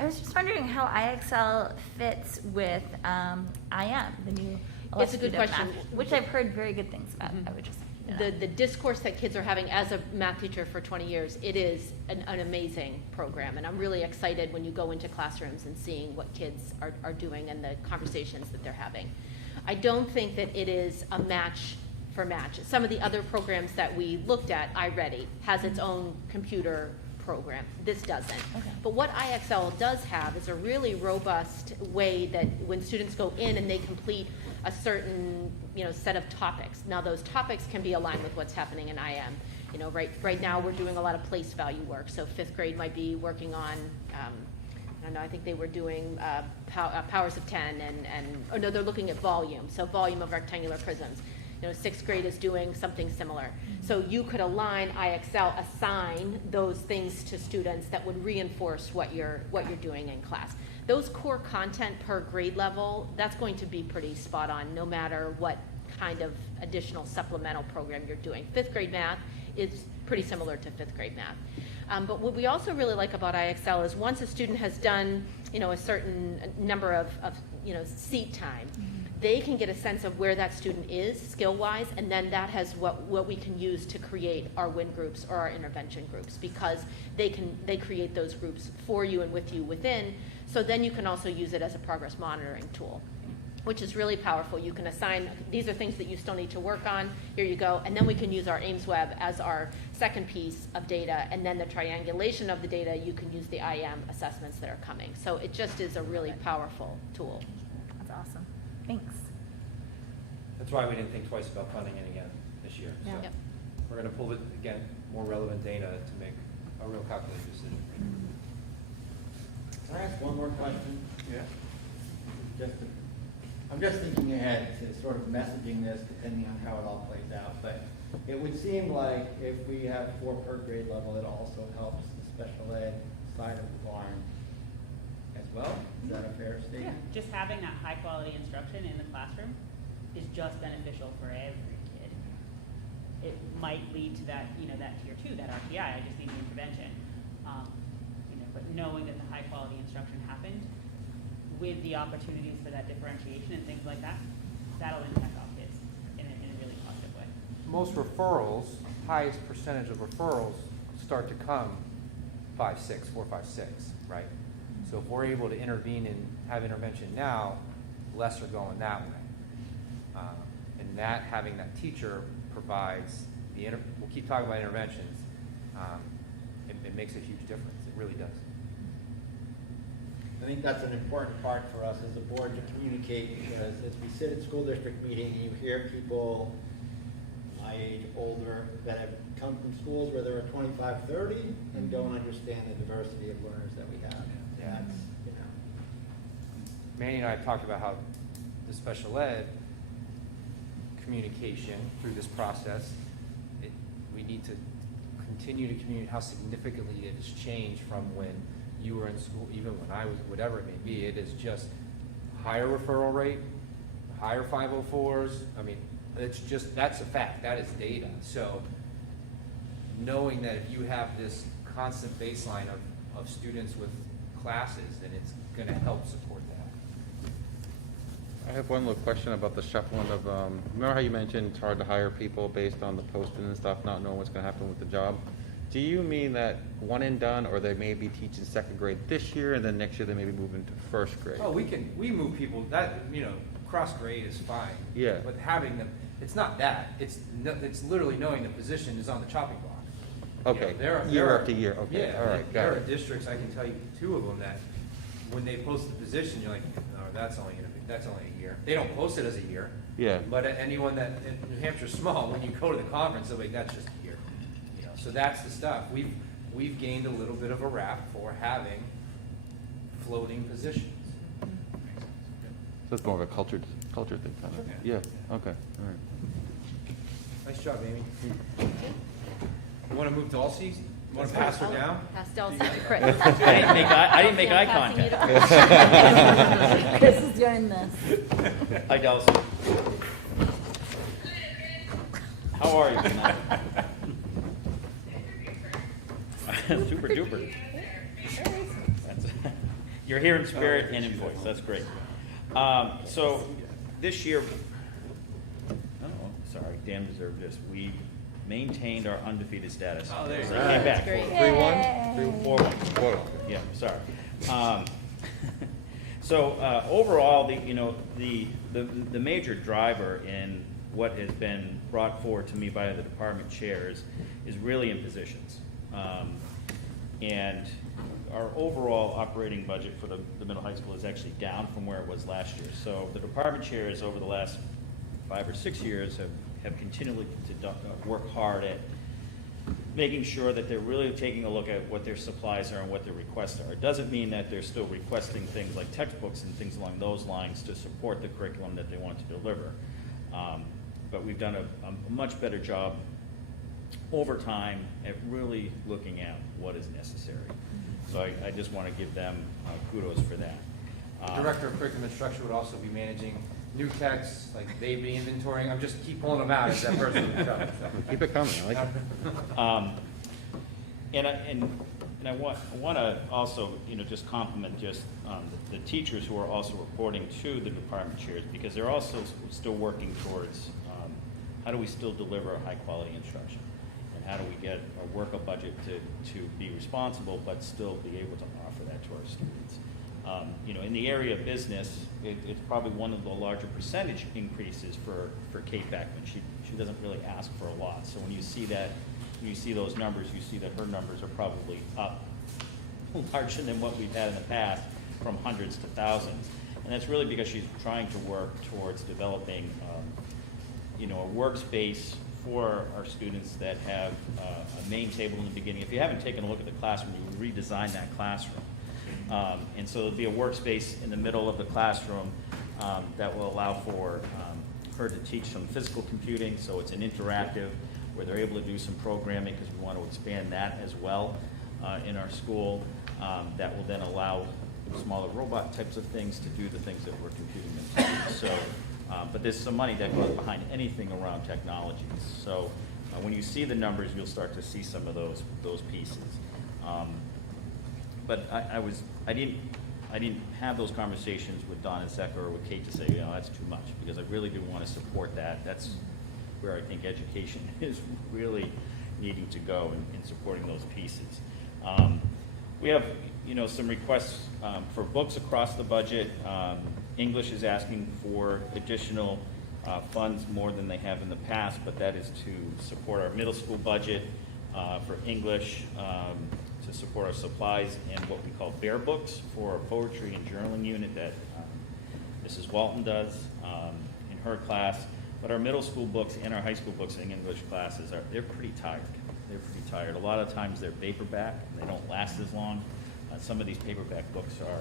I was just wondering how IXL fits with IM, the new It's a good question. math, which I've heard very good things about. I would just The discourse that kids are having, as a math teacher for 20 years, it is an amazing program. And I'm really excited when you go into classrooms and seeing what kids are doing and the conversations that they're having. I don't think that it is a match for match. Some of the other programs that we looked at, iReady, has its own computer program. This doesn't. Okay. But what IXL does have is a really robust way that when students go in and they complete a certain set of topics. Now those topics can be aligned with what's happening in IM. Right now we're doing a lot of place value work. So 5th grade might be working on I don't know, I think they were doing powers of 10 or no, they're looking at volume. So volume of rectangular prisms. 6th grade is doing something similar. So you could align IXL, assign those things to students that would reinforce what you're doing in class. Those core content per grade level, that's going to be pretty spot on no matter what kind of additional supplemental program you're doing. 5th grade math is pretty similar to 5th grade math. But what we also really like about IXL is once a student has done a certain number of seat time, they can get a sense of where that student is skill-wise, and then that has what we can use to create our WIN groups or our intervention groups, because they create those groups for you and with you within, so then you can also use it as a progress monitoring tool, which is really powerful. You can assign, these are things that you still need to work on, here you go, and then we can use our Ames Web as our second piece of data, and then the triangulation of the data, you can use the IM assessments that are coming. So it just is a really powerful tool. That's awesome. Thanks. That's why we didn't think twice about funding it again this year. So Yep. we're going to pull it again, more relevant data to make a real calculated decision. Can I ask one more question? Yeah. I'm just thinking ahead to sort of messaging this depending on how it all plays out, but it would seem like if we have 4 per grade level, it also helps the special ed side of the barn as well. Is that a fair Yeah, statement? just having that high quality instruction in the classroom is just beneficial for every kid. It might lead to that, that tier 2, that RTI, I just need the intervention. But knowing that the high quality instruction happened with the opportunities for that differentiation and things like that, that'll impact all kids in a really positive way. Most referrals, highest percentage of referrals start to come 5-6, 4, 5, 6, right? So if we're able to intervene and have intervention now, less are going that way. And that, having that teacher provides we'll keep talking about interventions, it makes a huge difference, it really does. I think that's an important part for us as a board to communicate, because as we sit at school district meeting and you hear people my age, older, that have come from schools where there are 25, 30 and don't understand the diversity of learners that we have. Yeah. That's, Manny and I have talked about how the special ed communication through this process, we need to continue to communicate how significantly it has changed from when you were in school, even when I was, whatever it may be. It is just higher referral rate, higher 504s. I mean, it's just, that's a fact, that is data. So knowing that if you have this constant baseline of students with classes, then it's going to help support that. I have one little question about the shuffling of, remember how you mentioned it's hard to hire people based on the posting and stuff, not knowing what's going to happen with the job? Do you mean that one and done, or they may be teaching 2nd grade this year, and then next year they may be moving to 1st grade? Oh, we move people, that, cross grade is fine. Yeah. But having them, it's not that, it's literally knowing the position is on the chopping block. Okay, There are- year after year, okay, Yeah, all right, there got are it. districts, I can tell you 2 of them, that when they post the position, you're like, no, that's only a year. They don't post it as a year. Yeah. But anyone that, in New Hampshire's small, when you go to the conference, they're like, that's just a year. You know, so that's the stuff. We've gained a little bit of a rap for having floating positions. So it's more of a culture thing, kind of. Yeah, okay, all right. Nice job, Amy. You want to move Dulcie? You want to pass her down? Pass Dulcie to Chris. I didn't make eye Passing you to contact. Chris is doing this. Hi, Dulcie. How are you tonight? Super duper. That's- You're here in spirit and in voice. That's great. So this year, sorry, Dan deserved this. We maintained our undefeated status. Oh, there you So go. we came back. Great. 3-1? 4-1. Yeah, sorry. So overall, the major driver in what has been brought forward to me by the department chairs is really in positions. And our overall operating budget for the middle high school is actually down from where it was last year. So the department chairs over the last 5 or 6 years have continually to work hard at making sure that they're really taking a look at what their supplies are and what their requests are. It doesn't mean that they're still requesting things like textbooks and things along those lines to support the curriculum that they want to deliver. But we've done a much better job over time at really looking at what is necessary. So I just want to give them kudos for that. Director of Curriculum Instruction would also be managing new texts, like they'd be inventorying. I'm just keep pulling them out as that person in charge. Keep it coming, I like it. And I want to also, just compliment just the teachers who are also reporting to the department chairs, because they're also still working towards how do we still deliver a high quality instruction, and how do we get a budget to be responsible but still be able to offer that to our students. In the area of business, it's probably one of the larger percentage increases for Kate Beckman. She doesn't really ask for a lot. So when you see that, you see those numbers, you see that her numbers are probably up larger than what we've had in the past, from hundreds to thousands. And that's really because she's trying to work towards developing, a workspace for our students that have a main table in the beginning. If you haven't taken a look at the classroom, you would redesign that classroom. And so there'll be a workspace in the middle of the classroom that will allow for her to teach some physical computing, so it's an interactive, where they're able to do some programming, because we want to expand that as well in our school. That will then allow smaller robot types of things to do the things that we're computing them to do. So, but there's some money that goes behind anything around technologies. So when you see the numbers, you'll start to see some of those pieces. But I didn't have those conversations with Don and Zeka or with Kate to say, that's too much, because I really do want to support that. That's where I think education is really needing to go in supporting those pieces. We have, some requests for books across the budget. English is asking for additional funds more than they have in the past, but that is to support our middle school budget for English, to support our supplies, and what we call bear books for our poetry and journaling unit that Mrs. Walton does in her class. But our middle school books and our high school books in English classes, they're pretty tired. They're pretty tired. A lot of times they're paperback. They don't last as long. Some of these paperback books are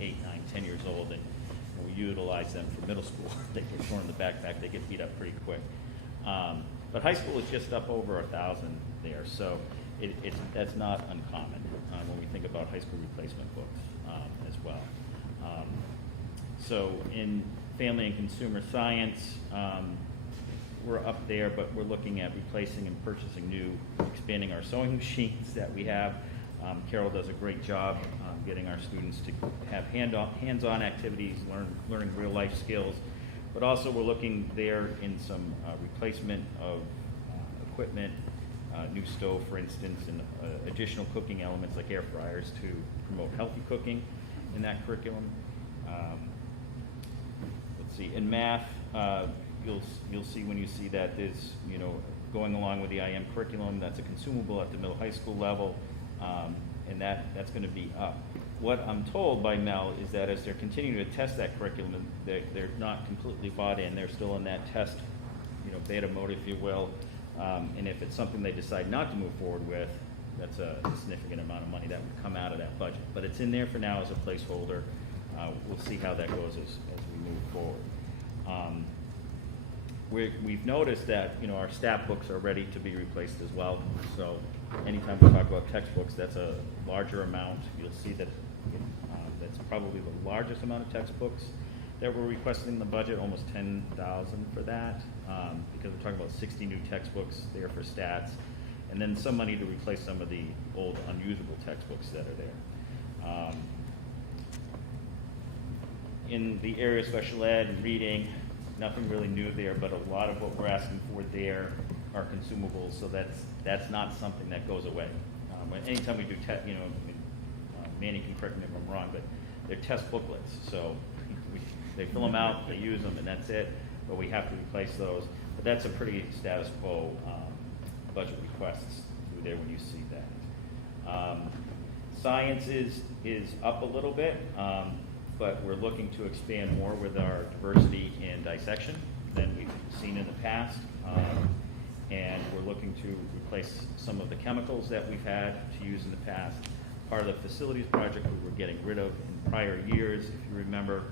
8, 9, 10 years old, and we utilize them for middle school. They get torn in the backpack. They get beat up pretty quick. But high school is just up over 1,000 there, so that's not uncommon when we think about high school replacement books as well. So in family and consumer science, we're up there, but we're looking at replacing and purchasing new, expanding our sewing machines that we have. Carol does a great job getting our students to have hands-on activities, learning real-life skills. But also we're looking there in some replacement of equipment, new stove, for instance, and additional cooking elements like air fryers to promote healthy cooking in that curriculum. Let's see, in math, you'll see when you see that there's going along with the IM curriculum. That's a consumable at the middle high school level, and that's going to be up. What I'm told by Mel is that as they're continuing to test that curriculum, they're not completely bought in. They're still in that test, beta mode, if you will. And if it's something they decide not to move forward with, that's a significant amount of money that would come out of that budget. But it's in there for now as a placeholder. We'll see how that goes as we move forward. We've noticed that our stat books are ready to be replaced as well. So anytime we talk about textbooks, that's a larger amount. You'll see that that's probably the largest amount of textbooks that we're requesting in the budget, almost 10,000 for that, because we're talking about 60 new textbooks there for stats, and then some money to replace some of the old unusable textbooks that are there. In the area of special ed and reading, nothing really new there, but a lot of what we're asking for there are consumables, so that's not something that goes away. Anytime we do, Manny can correct me if I'm wrong, but they're test booklets, so they fill them out, they use them, and that's it, but we have to replace those. But that's a pretty status quo budget requests through there when you see that. Science is up a little bit, but we're looking to expand more with our diversity and dissection than we've seen in the past. And we're looking to replace some of the chemicals that we've had to use in the past. Part of the facilities project we were getting rid of in prior years, if you remember,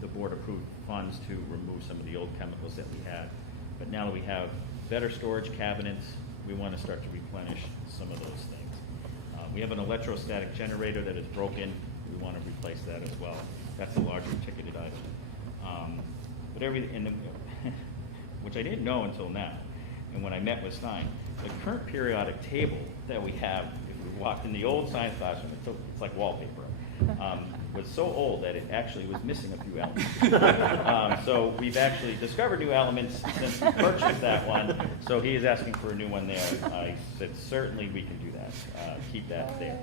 the board approved funds to remove some of the old chemicals that we had. But now that we have better storage cabinets, we want to start to replenish some of those things. We have an electrostatic generator that is broken. We want to replace that as well. That's a larger ticketed item. But everything, which I didn't know until now, and when I met with Stein, the current periodic table that we have, if we walked in the old science classroom, it's like wallpaper, was so old that it actually was missing a few elements. So we've actually discovered new elements since we purchased that one, so he is asking for a new one there. I said, certainly we can do that, keep that there.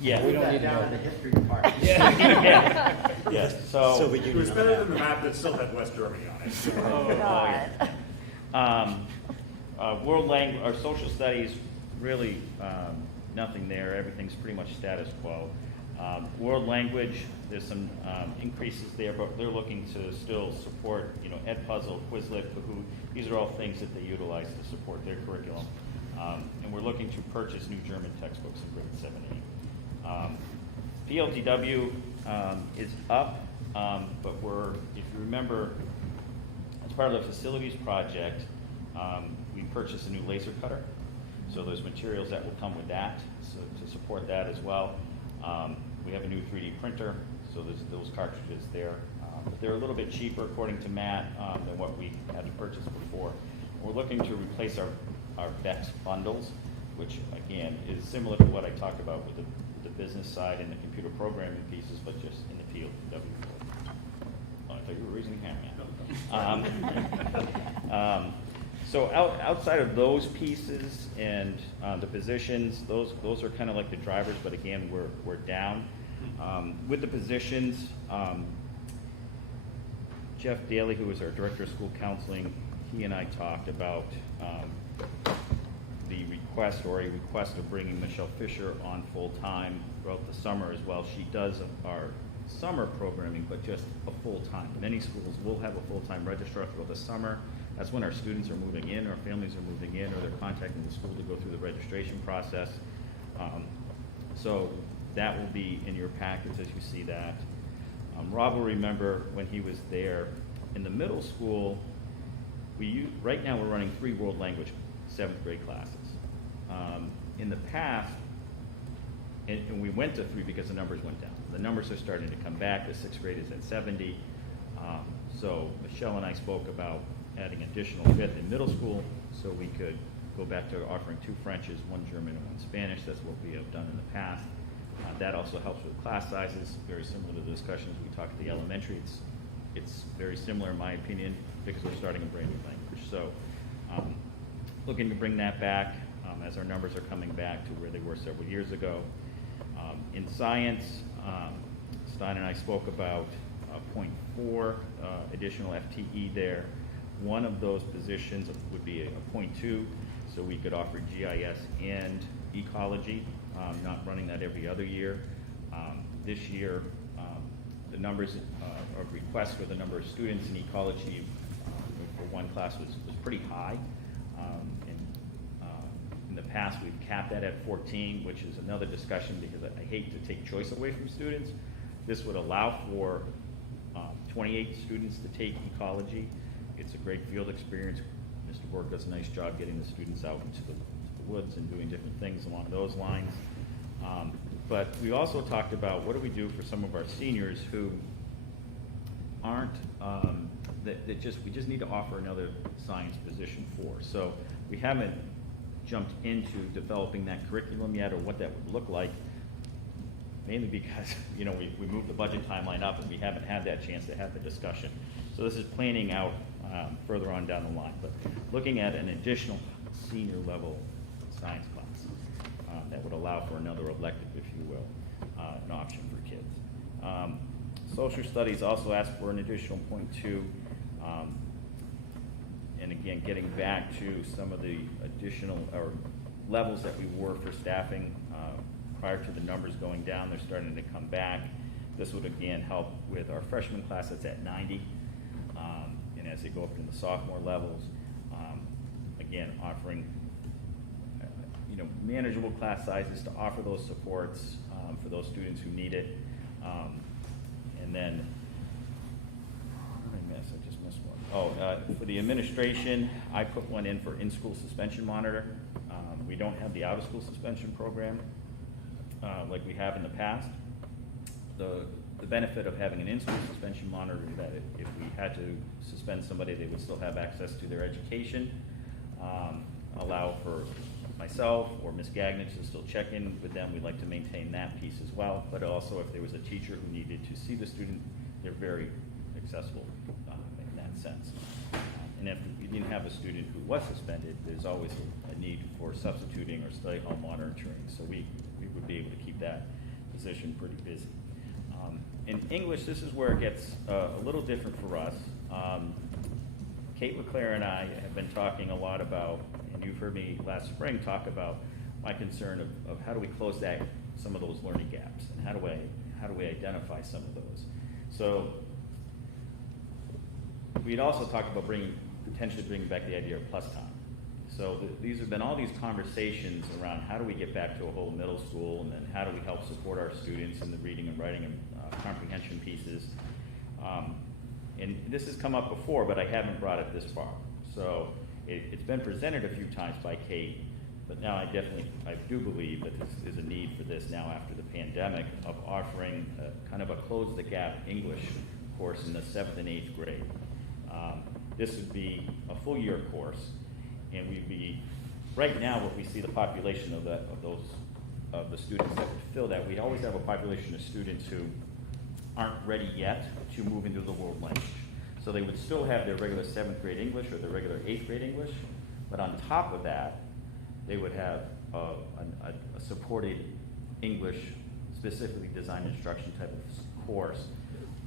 Yeah. We don't need down in the history department. Yeah. Yes. So we do It was need better that. than the map that still had West Germany on it. World language, our social studies, really nothing there. Everything's pretty much status quo. World language, there's some increases there, but they're looking to still support, Edpuzzle, Quizlet, Kahoot. These are all things that they utilize to support their curriculum. And we're looking to purchase new German textbooks in grade 7 and 8. PLTW is up, but if you remember, as part of the facilities project, we purchased a new laser cutter. So there's materials that will come with that, so to support that as well. We have a new 3D printer, so there's those cartridges there. But they're a little bit cheaper, according to Matt, than what we had to purchase before. We're looking to replace our BEX bundles, which again is similar to what I talked about with the business side and the computer programming pieces, but just in the PLTW. Oh, I thought you were raising your hand. So outside of those pieces and the positions, those are kind of like the drivers, but again, we're down. With the positions, Jeff Daly, who is our Director of School Counseling, he and I talked about the request of bringing Michelle Fisher on full-time throughout the summer as well. She does our summer programming, but just a full-time. Many schools will have a full-time registrar throughout the summer. That's when our students are moving in, our families are moving in, or they're contacting the school to go through the registration process. So that will be in your package as you see that. Rob will remember when he was there in the middle school, right now we're running 3 world language 7th grade classes. In the past, and we went to 3 because the numbers went down. The numbers are starting to come back. The 6th grade is at 70. So Michelle and I spoke about adding additional 5th in middle school so we could go back to offering 2 Frenches, 1 German, and 1 Spanish. That's what we have done in the past. That also helps with class sizes, very similar to the discussions we talked at the elementary. It's very similar in my opinion because we're starting a brand new language. So looking to bring that back as our numbers are coming back to where they were several years ago. In science, Stein and I spoke about 0.4 additional FTE there. One of those positions would be a .2, so we could offer GIS and ecology, not running that every other year. This year, the numbers of requests for the number of students in ecology for one class was pretty high. In the past, we've capped that at 14, which is another discussion because I hate to take choice away from students. This would allow for 28 students to take ecology. It's a great field experience. Mr. Borg does a nice job getting the students out into the woods and doing different things along those lines. But we also talked about what do we do for some of our seniors who aren't, we just need to offer another science position for. So we haven't jumped into developing that curriculum yet or what that would look like, mainly because, we moved the budget timeline up and we haven't had that chance to have the discussion. So this is planning out further on down the line, but looking at an additional senior level science class that would allow for another elective, if you will, an option for kids. Social studies also asked for an additional .2, and again, getting back to some of the additional or levels that we were for staffing prior to the numbers going down, they're starting to come back. This would again help with our freshman class that's at 90, and as they go up into the sophomore levels, again, offering manageable class sizes to offer those supports for those students who need it. And then, I just missed one. For the administration, I put one in for in-school suspension monitor. We don't have the out-of-school suspension program like we have in the past. The benefit of having an in-school suspension monitor is that if we had to suspend somebody, they would still have access to their education, allow for myself or Ms. Gagnon to still check in with them. We'd like to maintain that piece as well, but also if there was a teacher who needed to see the student, they're very accessible in that sense. And if we didn't have a student who was suspended, there's always a need for substituting or study hall monitoring, so we would be able to keep that position pretty busy. In English, this is where it gets a little different for us. Kate LeClaire and I have been talking a lot about, and you've heard me last spring talk about my concern of how do we close some of those learning gaps, and how do we identify some of those. So we'd also talked about potentially bringing back the idea of plus time. So these have been all these conversations around how do we get back to a whole middle school, and then how do we help support our students in the reading and writing and comprehension pieces. And this has come up before, but I haven't brought it this far. So it's been presented a few times by Kate, but now I do believe that there's a need for this now after the pandemic of offering kind of a close the gap English course in the 7th and 8th grade. This would be a full year course, and we'd be, right now what we see the population of the students that would fill that, we always have a population of students who aren't ready yet to move into the world language. So they would still have their regular 7th grade English or their regular 8th grade English, but on top of that, they would have a supported English, specifically designed instruction type of course,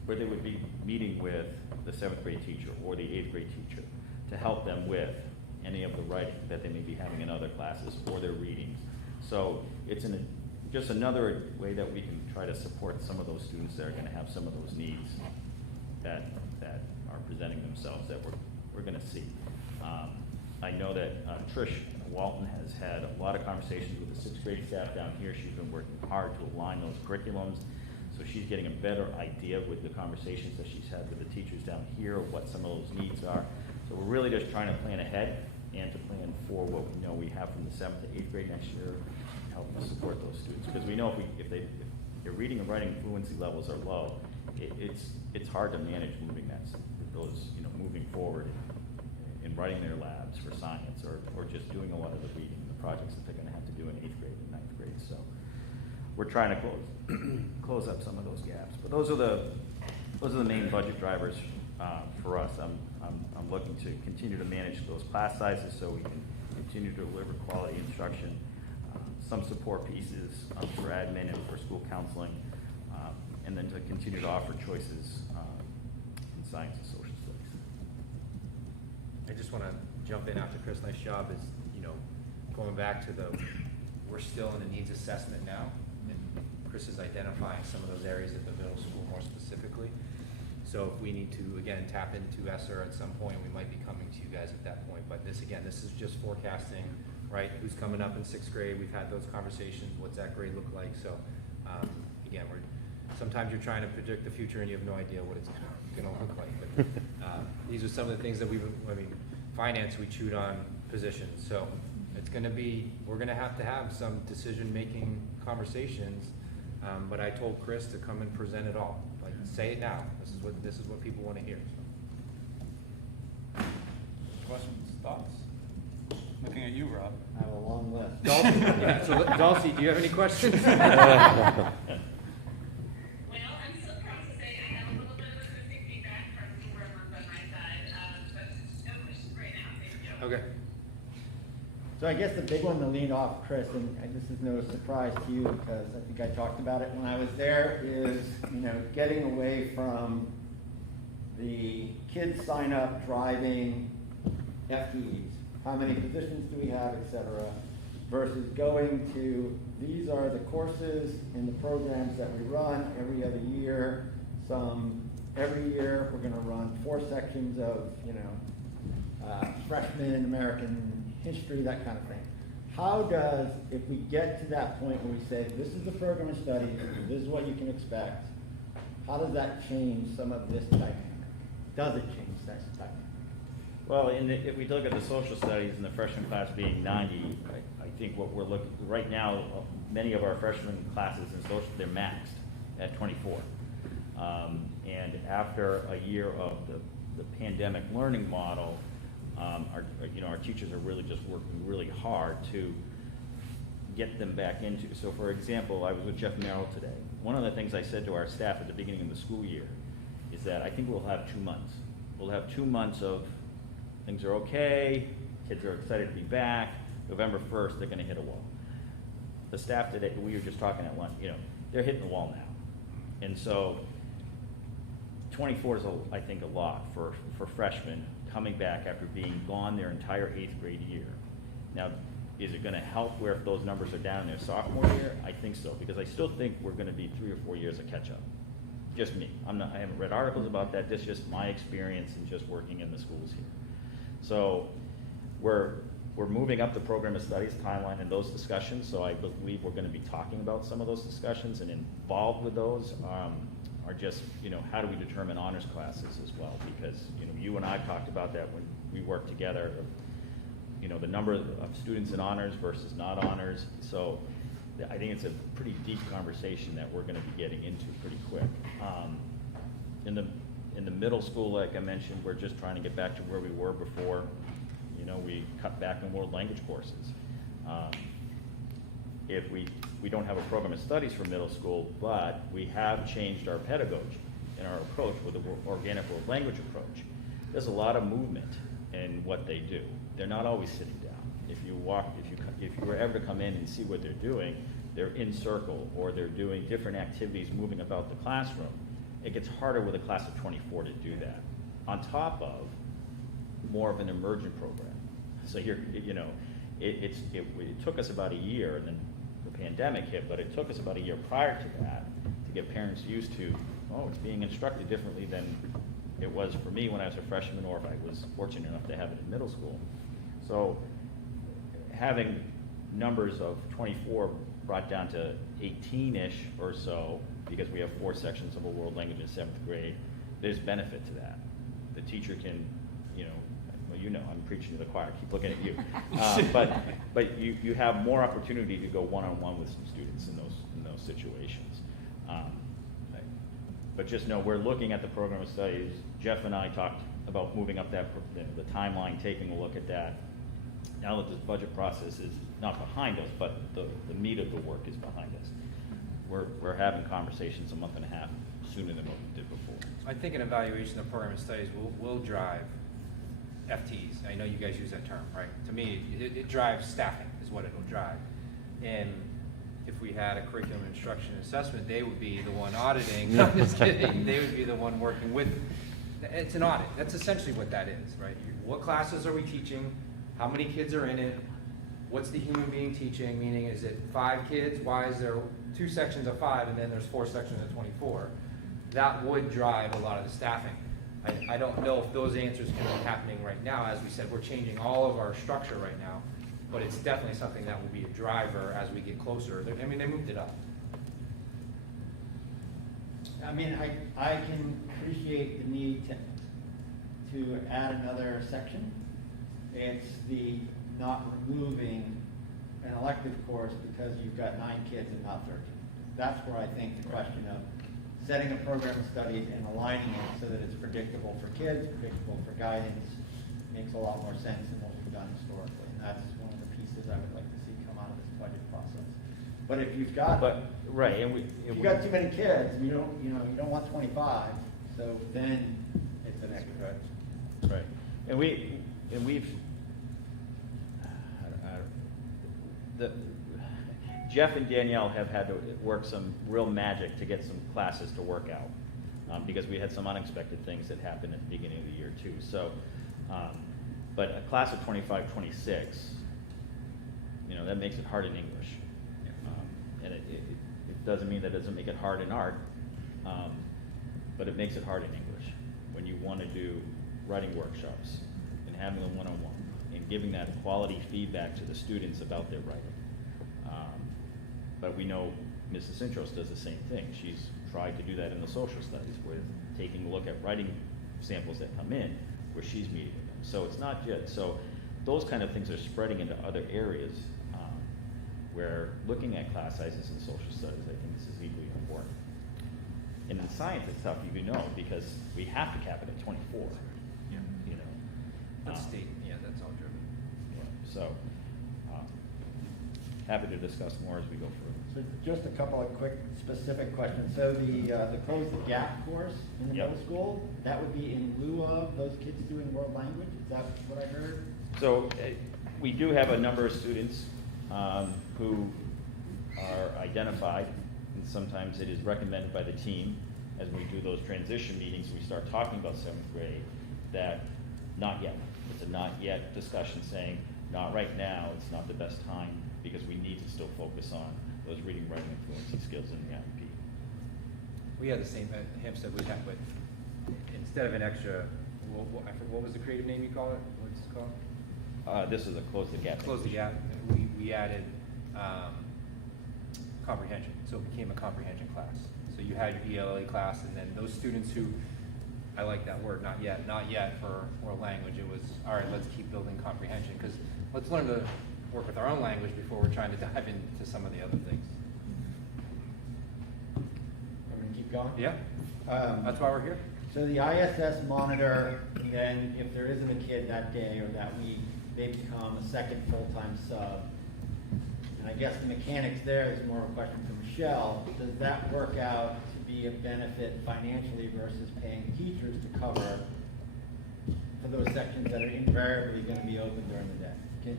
where they would be meeting with the 7th grade teacher or the 8th grade teacher to help them with any of the writing that they may be having in other classes or their readings. So it's just another way that we can try to support some of those students that are going to have some of those needs that are presenting themselves that we're going to see. I know that Trish Walton has had a lot of conversations with the 6th grade staff down here. She's been working hard to align those curriculums, so she's getting a better idea with the conversations that she's had with the teachers down here of what some of those needs are. So we're really just trying to plan ahead and to plan for what we know we have from the 7th to 8th grade next year, helping to support those students. Because we know if their reading and writing fluency levels are low, it's hard to manage moving moving forward in writing their labs for science or just doing a lot of the reading, the projects that they're going to have to do in 8th grade and 9th grade. So we're trying to close up some of those gaps. But those are the main budget drivers for us. I'm looking to continue to manage those class sizes so we can continue to deliver quality instruction, some support pieces for admin and for school counseling, and then to continue to offer choices in science and social studies. I just want to jump in after Chris. Nice job. Is, you know, going back to we're still in a needs assessment now, and Chris is identifying some of those areas at the middle school more specifically. So if we need to, again, tap into ESSER at some point, we might be coming to you guys at that point. But this is just forecasting, right? Who's coming up in 6th grade? We've had those conversations. What's that grade look like? So, again, sometimes you're trying to predict the future and you have no idea what it's going to look like. But these are some of the things that finance, we chewed on positions. So it's going to be, we're going to have some decision-making conversations. But I told Chris to come and present it all. Like, say it now. This is what people want to hear. So. Questions, thoughts? Looking at you, Rob. I have a long list. Dulcie, do you have any questions? Well, I'm still processing. I have a little bit of listening feedback from whoever on my side, but no questions right now. Thank you. Okay. So I guess the big one to lead off, Chris, and this is no surprise to you because I think I talked about it when I was there, is, you know, getting away from the kids sign up driving FTEs. How many positions do we have, et cetera, versus going to, these are the courses and the programs that we run every other year. Every year we're going to run 4 sections of, you know, freshman in American history, that kind of thing. How does, if we get to that point where we say, this is the program of studies, this is what you can expect, how does that change some of this dynamic? Does it change that dynamic? Well, if we look at the social studies and the freshman class being 90, I think what we're looking, right now, many of our freshman classes in social, they're maxed at 24. And after a year of the pandemic learning model, our teachers are really just working really hard to get them back into. So for example, I was with Jeff Merrill today. One of the things I said to our staff at the beginning of the school year is that I think we'll have 2 months. We'll have 2 months of things are okay, kids are excited to be back. November 1st, they're gonna hit a wall. The staff today, we were just talking at lunch, they're hitting the wall now. And so 24 is, I think, a lot for freshmen coming back after being gone their entire 8th grade year. Now, is it gonna help where if those numbers are down in their sophomore year? I think so, because I still think we're gonna be 3 or 4 years of catch up. Just me. I haven't read articles about that. That's just my experience and just working in the schools here. So we're moving up the program of studies timeline in those discussions. So I believe we're going to be talking about some of those discussions, and involved with those are just, how do we determine honors classes as well? Because, you and I talked about that when we worked together, the number of students in honors versus not honors. So I think it's a pretty deep conversation that we're going to be getting into pretty quick. In the middle school, like I mentioned, we're just trying to get back to where we were before. We cut back on world language courses. If we don't have a program of studies for middle school, but we have changed our pedagogy and our approach with the organic world language approach. There's a lot of movement in what they do. They're not always sitting down. If you were ever to come in and see what they're doing, they're in circle or they're doing different activities moving about the classroom. It gets harder with a class of 24 to do that. On top of more of an emergent program. So here, it took us about a year, and then the pandemic hit, but it took us about a year prior to that to get parents used to, it's being instructed differently than it was for me when I was a freshman, or if I was fortunate enough to have it in middle school. So having numbers of 24 brought down to 18-ish or so, because we have 4 sections of a world language in 7th grade, there's benefit to that. The teacher can, I'm preaching to the choir, keep looking at you. But you have more opportunity to go one-on-one with some students in those situations. But just know we're looking at the program of studies. Jeff and I talked about moving up the timeline, taking a look at that. Now that this budget process is not behind us, but the meat of the work is behind us. We're having conversations a month and a half sooner than what we did before. I think an evaluation of program of studies will drive FTEs. I know you guys use that term, right? To me, it drives staffing is what it'll drive. And if we had a curriculum instruction and assessment, they would be the one auditing. No, I'm just kidding. They would be the one working with It's an audit. That's essentially what that is, right? What classes are we teaching? How many kids are in it? What's the human being teaching? Meaning, is it 5 kids? Why is there 2 sections of 5 and then there's 4 sections of 24? That would drive a lot of the staffing. I don't know if those answers can be happening right now. As we said, we're changing all of our structure right now, but it's definitely something that will be a driver as we get closer. I mean, they moved it up. I mean, I can appreciate the need to add another section. It's the not removing an elective course because you've got 9 kids and not 13. That's where I think the question of setting a program of studies and aligning it so that it's predictable for kids, predictable for guidance, makes a lot more sense than what we've done historically. And that's one of the pieces I would like to see come out of this budget process. But if you've got, Right, and if you've got too many kids, you don't want 25, so then it's an extra. Right, and we've, Jeff and Danielle have had to work some real magic to get some classes to work out, because we had some unexpected things that happened at the beginning of the year too. So, but a class of 25, 26, that makes it hard in English. And it doesn't mean that it doesn't make it hard in art, but it makes it hard in English when you want to do writing workshops and having them one-on-one and giving that quality feedback to the students about their writing. But we know Mrs. Cintros does the same thing. She's tried to do that in the social studies with taking a look at writing samples that come in where she's meeting with them. So it's not just, so those kind of things are spreading into other areas where looking at class sizes in social studies, I think this is equally important. And in science, it's tough, because we have to cap it at 24. That's state, that's all driven. So, happy to discuss more as we go through. So just a couple of quick specific questions. So the Close the Gap course in the Yep. middle school, that would be in lieu of those kids doing world language? Is that what I heard? So we do have a number of students who are identified, and sometimes it is recommended by the team as we do those transition meetings, we start talking about 7th grade, that not yet. It's a not yet discussion saying, not right now, it's not the best time, because we need to still focus on those reading, writing, and fluency skills in the IEP. We had the same at Hampstead. We had, but instead of an extra, what was the creative name you call it? What's it called? This is a Close the Gap. Close the Gap. We added comprehension, so it became a comprehension class. So you had your ELA class, and then those students who, I like that word, not yet for world language. It was, all right, let's keep building comprehension, because let's learn to work with our own language before we're trying to dive into some of the other things. I'm going to keep going? Yeah, that's why we're here. So the ISS monitor, then if there isn't a kid that day or that week, they become a second full-time sub. And I guess the mechanics there is more of a question for Michelle. Does that work out to be a benefit financially versus paying teachers to cover for those sections that are invariably going to be open during the day?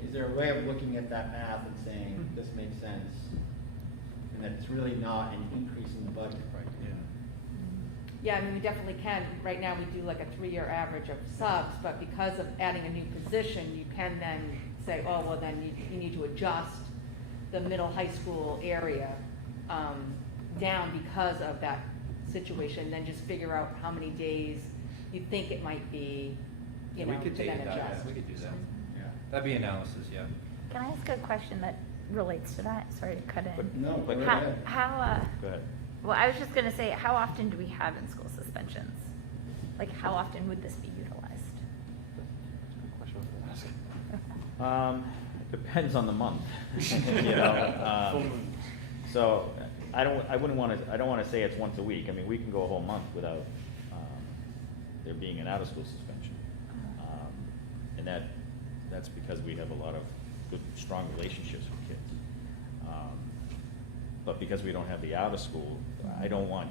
Is there a way of looking at that math and saying this makes sense, and that it's really not an increase in the budget? Right. Yeah, I mean, we definitely can. Right now, we do like a 3-year average of subs, but because of adding a new position, you can then say, oh, well, then you need to adjust the middle high school area down because of that situation, then just figure out how many days you think it might be, We could to take then it that, adjust. we could do that. Yeah. That'd be analysis, yeah. Can I ask a question that relates to that? Sorry to cut in. But- No, go right How, ahead. Go ahead. well, I was just gonna say, how often do we have in-school suspensions? Like, how often would this be utilized? Depends on the month. So I don't want to say it's once a week. I mean, we can go a whole month without there being an out-of-school suspension. And that's because we have a lot of good, strong relationships with kids. But because we don't have the out-of-school, I don't want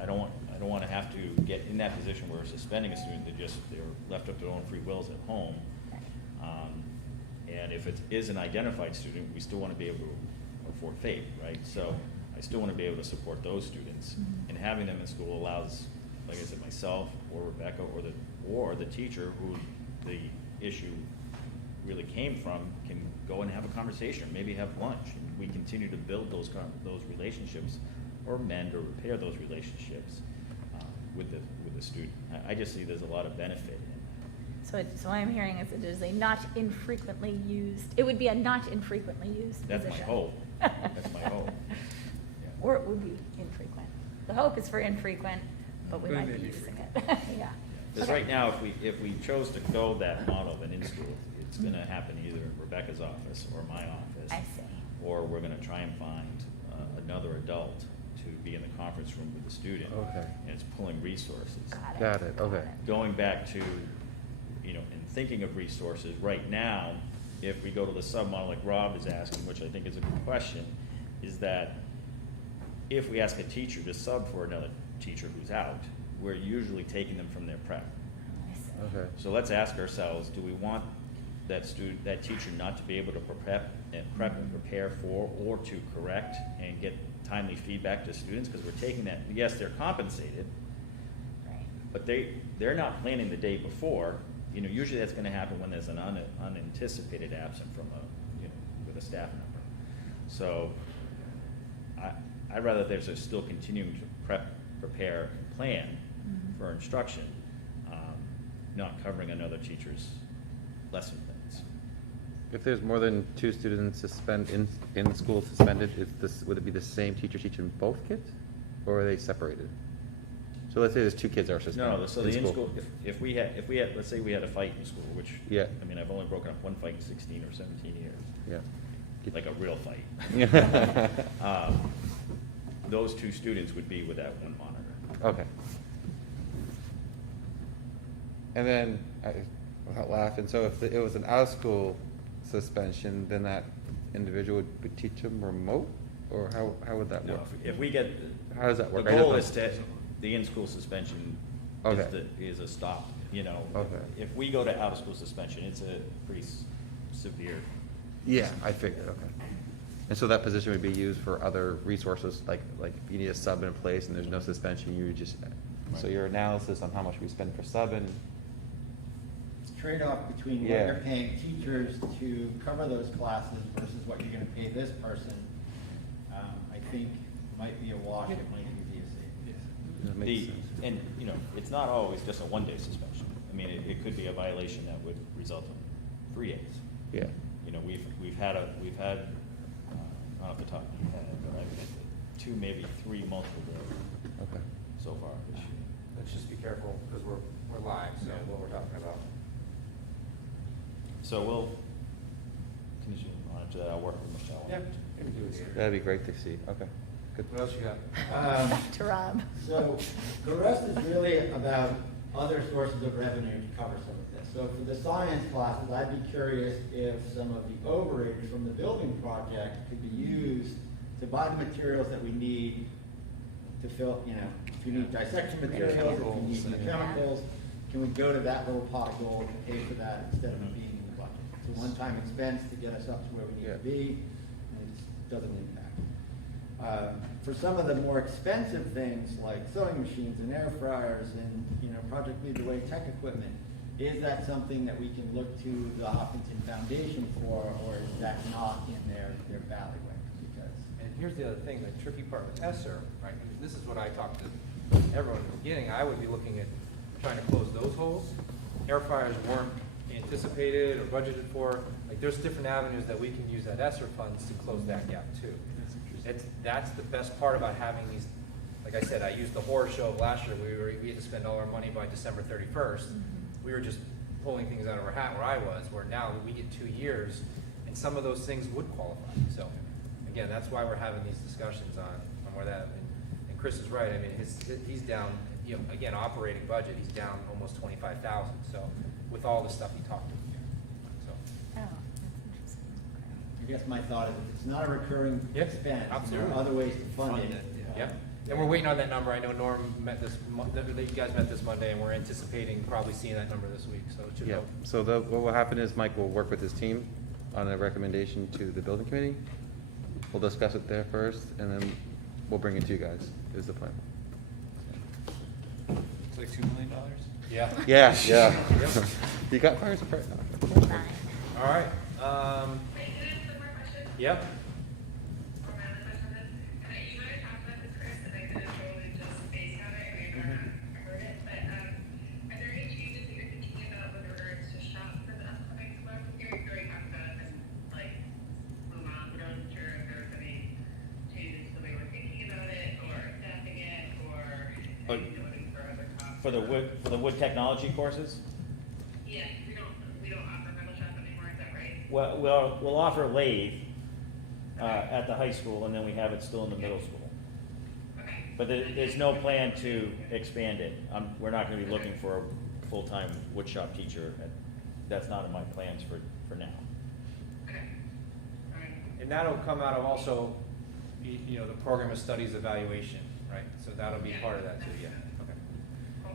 to have to get in that position where we're suspending a student that they're left up to their own free wills at home. And if it is an identified student, we still want to be able to afford FAPE, right? So I still want to be able to support those students, and having them in school allows like I said, myself or Rebecca or the teacher who the issue really came from can go and have a conversation, or maybe have lunch, and we continue to build those relationships, or mend or repair those relationships with the student. I just see there's a lot of benefit in that. So what I'm hearing is it is a not infrequently used, it would be a not infrequently used That's my position. hope. That's my hope. Yeah. Or it would be infrequent. The hope is for infrequent, but we But it might may be be using it, yeah. Because Okay. right now, if we chose to go that model of an in-school, it's gonna happen either in Rebecca's office or my office. I see. Or we're gonna try and find another adult to be in the conference room with the student. Okay. And it's pulling resources. Got it, okay. Going back to, and thinking of resources, right now, if we go to the sub-model like Rob is asking, which I think is a good question, is that if we ask a teacher to sub for another teacher who's out, we're usually taking them from their prep. Okay. So let's ask ourselves, do we want that teacher not to be able to prep and prepare for, or to correct and get timely feedback to students? Because we're taking that, yes, they're compensated, Right. but they're not planning the day before. Usually that's gonna happen when there's an unanticipated absent from with a staff member. So I'd rather there's still continuing to prepare, and plan for instruction, not covering another teacher's lesson plans. If there's more than 2 students in school suspended, would it be the same teacher teaching both kids? Or are they separated? So let's say there's 2 kids are suspended. No, so the in-school, if we had, let's say we had a fight in school, which, Yeah. I've only broken up one fight in 16 or 17 years. Yeah. Like a real fight. Those 2 students would be with that one monitor. Okay. And then, without laughing, so if it was an out-of-school suspension, then that individual would teach them remote? Or how would that No, work? if we get. How does that work? The I just goal don't- is the in-school suspension Okay. is a stop, Okay. If we go to out-of-school suspension, it's a pretty severe. Yeah, I figured, okay. And so that position would be used for other resources, like if you need a sub in place and there's no suspension, you just, so your analysis on how much we spend for subbing, Trade-off between what Yeah. you're paying teachers to cover those classes versus what you're gonna pay this person, I think might be a wash, it might be a savings. that makes sense. And, it's not always just a one-day suspension. It could be a violation that would result in 3 days. Yeah, We've had, not off the top of my head, but I've had 2, maybe 3 multiple days okay. so far this year. Let's just be careful, because we're live, so what we're talking about. So we'll continue on to that. I'll work with Michelle. Yeah. That'd be great to see, okay, good. What else you got? To Rob. So the rest is really about other sources of revenue to cover some of this. So for the science classes, I'd be curious if some of the overage from the building project could be used to buy the materials that we need to fill, if you need dissection materials, if you need new chemicals, can we go to that little pot of gold and pay for that instead of it being in the budget? It's a one-time expense to get us up to where we need to be, and it doesn't impact. For some of the more expensive things like sewing machines and air fryers and, Project Lead the Way tech equipment, is that something that we can look to the Hopkinton Foundation for, or is that not in their bailiwick? Because And here's the other thing, the tricky part with ESSER, right, this is what I talked to everyone at the beginning, I would be looking at trying to close those holes. Air fryers weren't anticipated or budgeted for, there's different avenues that we can use that ESSER funds to close that gap too. That's the best part about having these, like I said, I used the horror show of last year, we had to spend all our money by December 31st. We were just pulling things out of our hat where I was, where now we get 2 years, and some of those things would qualify. So, again, that's why we're having these discussions on where that, and Chris is right, he's down, again, operating budget, he's down almost 25,000, so, with all the stuff he talked about. So, Oh, that's interesting. I guess my thought is if it's not a recurring Yep, expense, there absolutely. are other ways to fund it. Yep, and we're waiting on that number, I know Norm met you guys met this Monday, and we're anticipating probably seeing that number this week, so it should Yeah, help. so what will happen is Mike will work with his team on a recommendation to the building committee. We'll discuss it there first, and then we'll bring it to you guys, is the plan. It's like $2 million. Yeah. Yeah, yeah. Yep. You got fires apart. Fine. All right. Wait, can I ask one more question? Yep. Or my other question is, and you might have talked about this, Chris, and I didn't totally just space on it, maybe I heard it, but, are there any changes that you're thinking about with regards to shop for the upcoming semester? We already talked about it, like, move on, but I wasn't sure if there was any changes to the way we're thinking about it, or staffing it, or But- anything for other costs. For the wood technology courses? Yes, we don't offer metal shop anymore, is that right? Well, we'll offer lathe at the high school, and then we have it still in the middle school. Okay. But there's no plan to expand it. We're not gonna be looking for a full-time wood shop teacher. That's not in my plans for now. Okay. All right. And that'll come out of also, you know, the program of studies evaluation, right? So that'll be part of that too, yeah. Okay. Cool.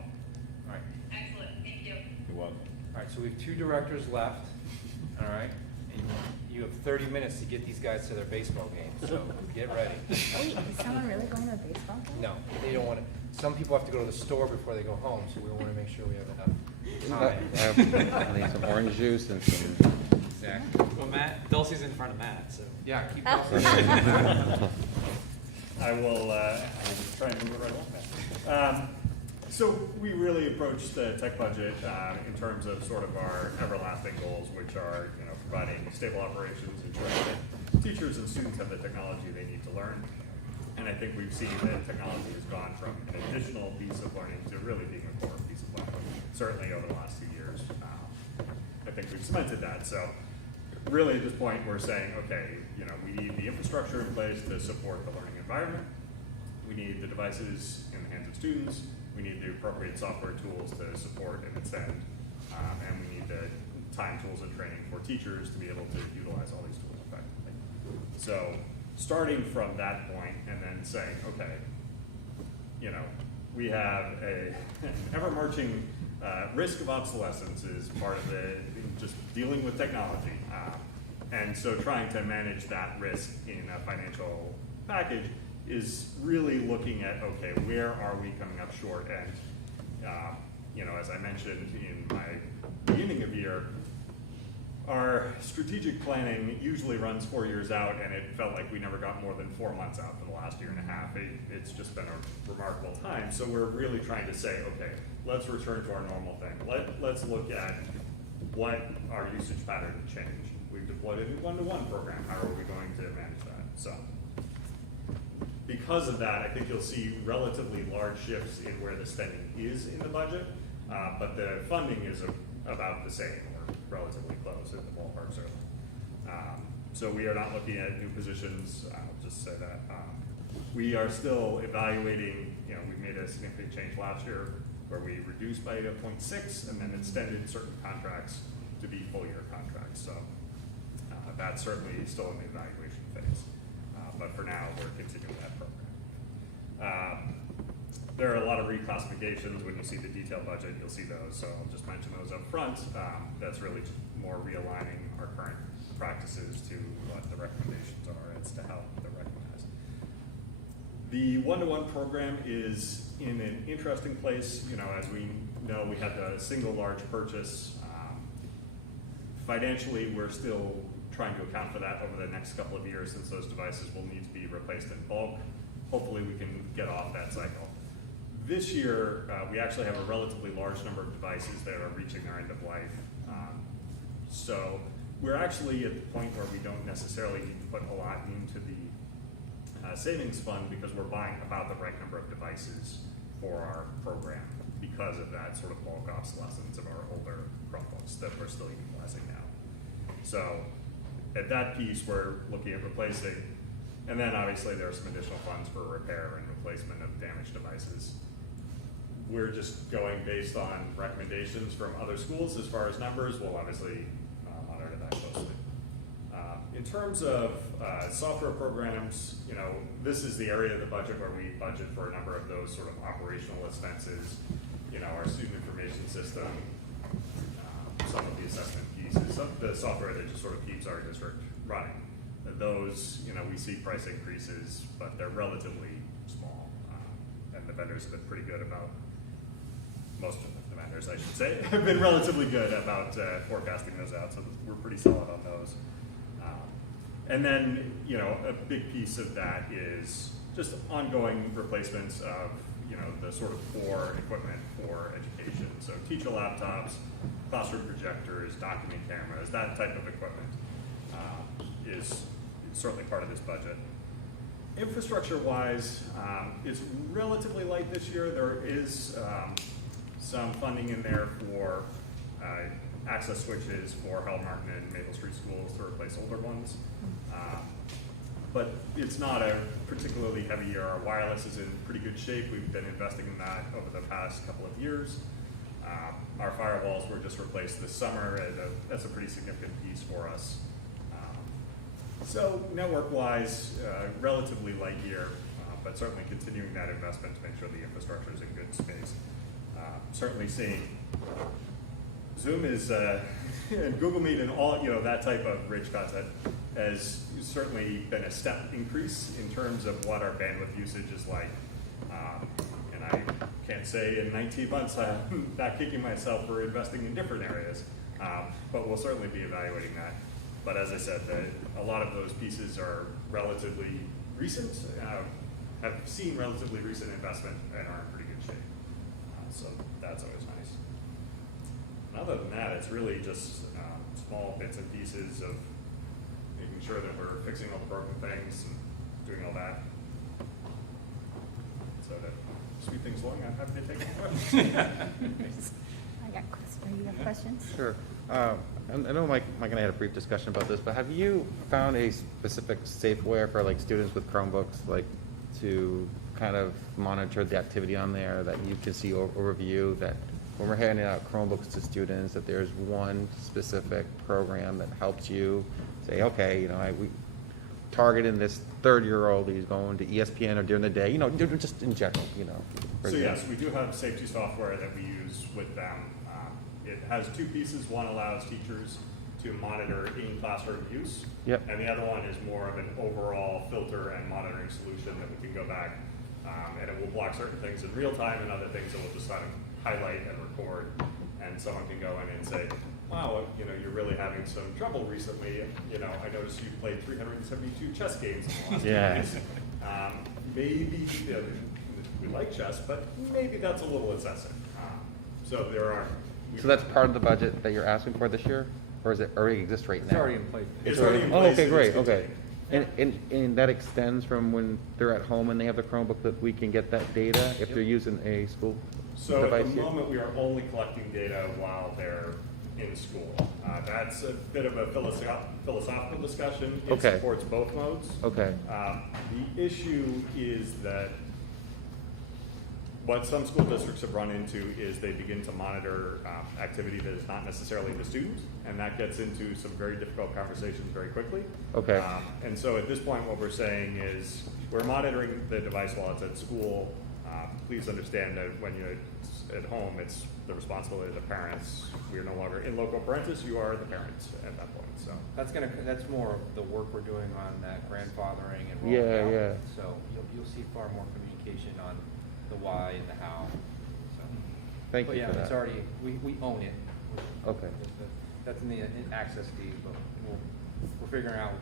All right. Excellent, thank you. You're welcome. All right, so we have 2 directors left, all right? And you have 30 minutes to get these guys to their baseball game, so get ready. Wait, is someone really going to a baseball game? No, they don't want to, some people have to go to the store before they go home, so we want to make sure we have enough time. I need some orange juice and some. Exactly. Well, Matt, Dulcie's in front of Matt, so. Yeah, keep Oh. going. I will try and move it right along. So we really approach the tech budget in terms of sort of our everlasting goals, which are, you know, providing stable operations, ensuring that teachers and students have the technology they need to learn. And I think we've seen that technology has gone from an additional piece of learning to really being a core piece of learning, certainly over the last 2 years. I think we've cemented that. So really at this point, we're saying, okay, you know, we need the infrastructure in place to support the learning environment. We need the devices in the hands of students. We need the appropriate software tools to support and extend. And we need the time, tools, and training for teachers to be able to utilize all these tools effectively. So starting from that point and then saying, okay, you know, we have an ever-marching risk of obsolescence is part of the just dealing with technology. And so trying to manage that risk in a financial package is really looking at, okay, where are we coming up short? And, you know, as I mentioned in my beginning of year, our strategic planning usually runs 4 years out, and it felt like we never got more than 4 months out for the last year and a half. It's just been a remarkable time. So we're really trying to say, okay, let's return to our normal thing. Let's look at what our usage pattern changed. We've deployed a new one-to-one program. How are we going to manage that? So because of that, I think you'll see relatively large shifts in where the spending is in the budget, but the funding is about the same, or relatively close in the ballpark, certainly. So we are not looking at new positions. I'll just say that. We are still evaluating, you know, we made a significant change last year where we reduced by 0.6 and then extended certain contracts to be full year contracts. So that's certainly still in the evaluation phase. But for now, we're continuing that program. There are a lot of reclassifications. When you see the detailed budget, you'll see those. So I'll just mention those up front. That's really just more realigning our current practices to what the recommendations are as to how they're recognized. The one-to-one program is in an interesting place. You know, as we know, we had a single large purchase. Financially, we're still trying to account for that over the next couple of years, since those devices will need to be replaced in bulk. Hopefully we can get off that cycle. This year, we actually have a relatively large number of devices that are reaching their end of life. So we're actually at the point where we don't necessarily need to put a lot into the savings fund, because we're buying about the right number of devices for our program because of that sort of bulk obsolescence of our older Chromebooks that we're still utilizing now. So at that piece, we're looking at replacing, and then obviously there are some additional funds for repair and replacement of damaged devices. We're just going based on recommendations from other schools as far as numbers. We'll obviously monitor that closely. In terms of software programs, you know, this is the area of the budget where we budget for a number of those sort of operational expenses. You know, our student information system, some of the assessment pieces, some of the software that just sort of keeps our district running. Those, you know, we see price increases, but they're relatively small, and the vendors have been pretty good about most of the vendors, I should say, have been relatively good about forecasting those out, so we're pretty solid on those. And then, you know, a big piece of that is just ongoing replacements of, you know, the sort of core equipment for education. So teacher laptops, classroom projectors, document cameras, that type of equipment is certainly part of this budget. Infrastructure-wise, it's relatively light this year. There is some funding in there for access switches for Hal Martin and Maple Street schools to replace older ones. But it's not a particularly heavy year. Our wireless is in pretty good shape. We've been investing in that over the past couple of years. Our firewalls were just replaced this summer, and that's a pretty significant piece for us. So network-wise, relatively light year, but certainly continuing that investment to make sure the infrastructure is in good space. Certainly seeing Zoom is and Google Meet and all, you know, that type of rich content has certainly been a step increase in terms of what our bandwidth usage is like. And I can't say in 19 months I'm not kicking myself for investing in different areas, but we'll certainly be evaluating that. But as I said, a lot of those pieces are relatively recent, have seen relatively recent investment and are in pretty good shape. So that's always nice. And other than that, it's really just small bits and pieces of making sure that we're fixing all the broken things and doing all that. So to speed things along, I'm happy to take any questions. I got questions. You have questions? Sure. I know Mike and I had a brief discussion about this, but have you found a specific safe way for like students with Chromebooks, like to kind of monitor the activity on there that you can see overview, that when we're handing out Chromebooks to students, that there's one specific program that helps you say, okay, you know, we targeting this 3rd-year-old, he's going to ESPN or during the day, you know, just in general, you know. So yes, we do have safety software that we use with them. It has 2 pieces. One allows teachers to monitor in-classroom use, Yep. and the other one is more of an overall filter and monitoring solution that we can go back, and it will block certain things in real time and other things it will just kind of highlight and record, and someone can go in and say, wow, you know, you're really having some trouble recently. You know, I noticed you played 372 chess games in the last Yeah. few days. Maybe, you know, we like chess, but maybe that's a little excessive. So there are. So that's part of the budget that you're asking for this year, or is it already exist right now? It's already in place. It's already in Oh, place. okay, and great, it's okay. continuing. And that extends from when they're at home and they have the Chromebook, that we can get that data if they're using a school So device at the here? moment, we are only collecting data while they're in school. That's a bit of a philosophical discussion. It Okay. supports both modes. Okay, The issue is that what some school districts have run into is they begin to monitor activity that is not necessarily the student, and that gets into some very difficult conversations very quickly. Okay. And so at this point, what we're saying is we're monitoring the device while it's at school. Please understand that when you're at home, it's the responsibility of the parents. We are no longer in loco parentis, you are the parents at that point, so. That's more of the work we're doing on that grandfathering and Yeah, rolling out. yeah. So you'll see far more communication on the why and the how. So. thank But you yeah, for that. it's already, we own it. Okay. That's in the access fees, but we're figuring out,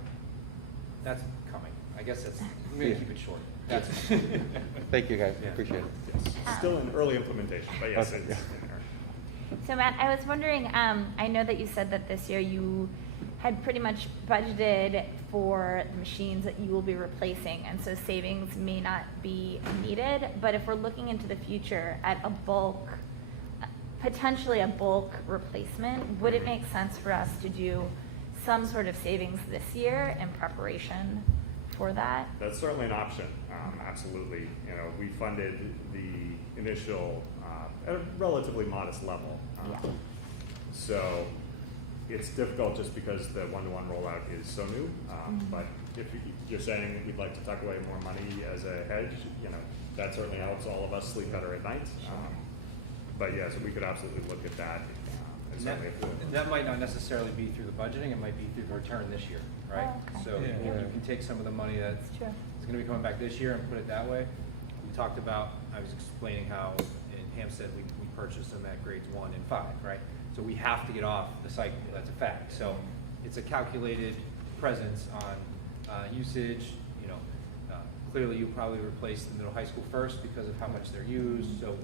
that's coming. I guess that's, I'm gonna Yeah. keep it short. That's, Thank you, guys, Yeah. appreciate it. Yes, still in early implementation, but yes, Okay, it's yeah. in there. So Matt, I was wondering, I know that you said that this year you had pretty much budgeted for the machines that you will be replacing, and so savings may not be needed, but if we're looking into the future at a bulk, potentially a bulk replacement, would it make sense for us to do some sort of savings this year in preparation for that? That's certainly an option, absolutely. You know, we funded the initial at a relatively modest level. Yeah. So it's difficult just because the one-to-one rollout is so new. But if you're saying we'd like to tuck away more money as a hedge, you know, that certainly helps all of us sleep better at night. But yeah, so we could absolutely look at that. And and that, certainly if and that might not necessarily be through the budgeting, it might be through the return this year, right? Oh, okay. So Yeah. you can take some of the money that's That's true. gonna be coming back this year and put it that way. We talked about, I was explaining how in Hampstead, we purchased them at grades 1 and 5, right? So we have to get off the cycle, that's a fact. So it's a calculated presence on usage, you know. Clearly, you probably replace the middle high school first because of how much they're used. So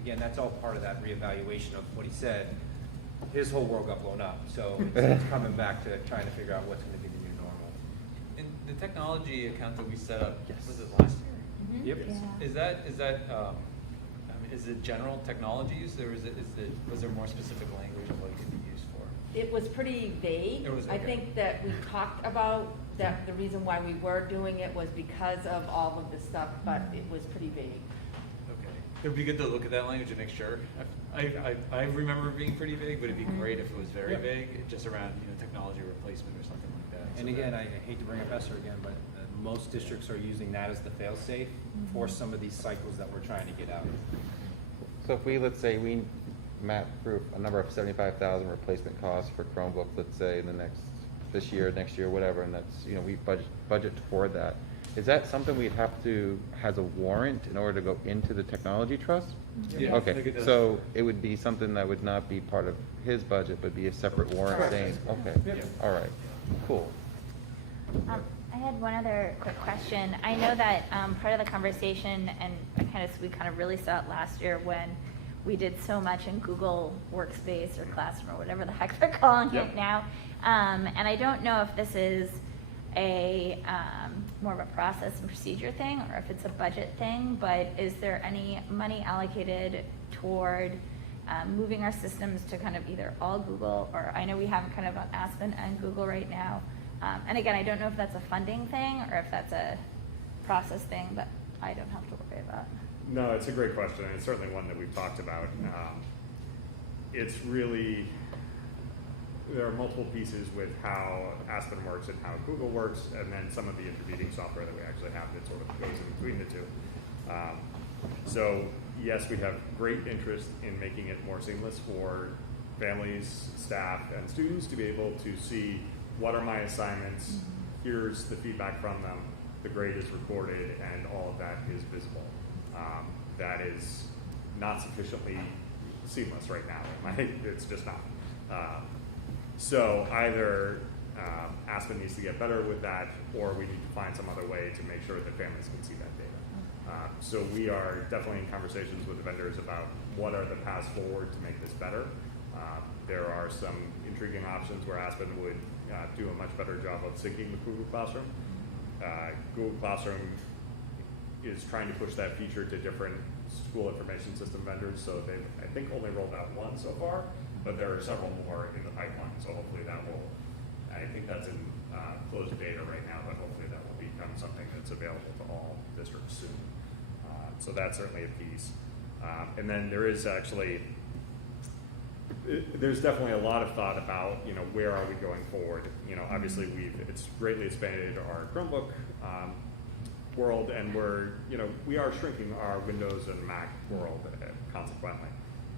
again, that's all part of that reevaluation of what he said. His whole world got blown up. So it's coming back to trying to figure out what's going to be the new normal. And the technology account that we set up, Yes. was it last year? Yep. Yeah. Is that, I mean, is it general technology use, or was there more specific language of what it could be used for? It was pretty vague. It was, I okay. think that we talked about that the reason why we were doing it was because of all of this stuff, but it was pretty vague. Okay. It would be good to look at that language and make sure. I remember it being pretty vague, but it'd be great if it was very Yeah. vague, just around, technology replacement or something like that. And So again, that- I hate to bring up Esther again, but most districts are using that as the fail-safe for some of these cycles that we're trying to get out. So if we, let's say, we map through a number of 75,000 replacement costs for Chromebook, let's say in this year, next year, whatever, and that's, we budget toward that. Is that something we'd have to, has a warrant in order to go into the technology trust? Yeah, I think Okay, it does. so it would be something that would not be part of his budget, but be a separate warrant Correct. saying, okay, Yeah. all right, cool. I had one other quick question. I know that part of the conversation, and we kind of really saw it last year when we did so much in Google Workspace or Classroom or whatever the heck they're calling Yep. it now. And I don't know if this is a more of a process and procedure thing or if it's a budget thing, but is there any money allocated toward moving our systems to kind of either all Google, or I know we have kind of Aspen and Google right now. And again, I don't know if that's a funding thing or if that's a process thing, but I don't have to worry about. No, it's a great question, and it's certainly one that we've talked about. It's really, there are multiple pieces with how Aspen works and how Google works, and then some of the intervening software that we actually have that sort of goes in between the two. So yes, we have great interest in making it more seamless for families, staff, and students to be able to see what are my assignments, here's the feedback from them, the grade is recorded, and all of that is visible. That is not sufficiently seamless right now. It's just not. So either Aspen needs to get better with that, or we need to find some other way to make sure that families can see that data. So we are definitely in conversations with the vendors about what are the paths forward to make this better. There are some intriguing options where Aspen would do a much better job of syncing with Google Classroom. Google Classroom is trying to push that feature to different school information system vendors, so they've, I think, only rolled out one so far, but there are several more in the pipeline, so hopefully that will, I think that's in closed beta right now, but hopefully that will become something that's available to all districts soon. So that's certainly a piece. And then there is actually, there's definitely a lot of thought about, where are we going forward? Obviously it's greatly expanded our Chromebook world, and we are shrinking our Windows and Mac world consequently.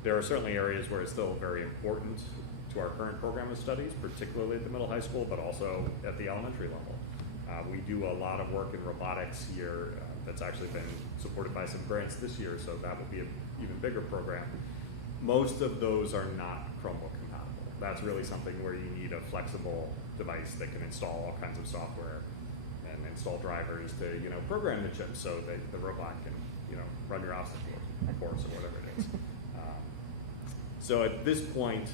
There are certainly areas where it's still very important to our current program of studies, particularly at the middle high school, but also at the elementary level. We do a lot of work in robotics here that's actually been supported by some grants this year, so that will be an even bigger program. Most of those are not Chromebook compatible. That's really something where you need a flexible device that can install all kinds of software and install drivers to, program the chips so that the robot can, run your obstacle course or whatever it is. So at this point,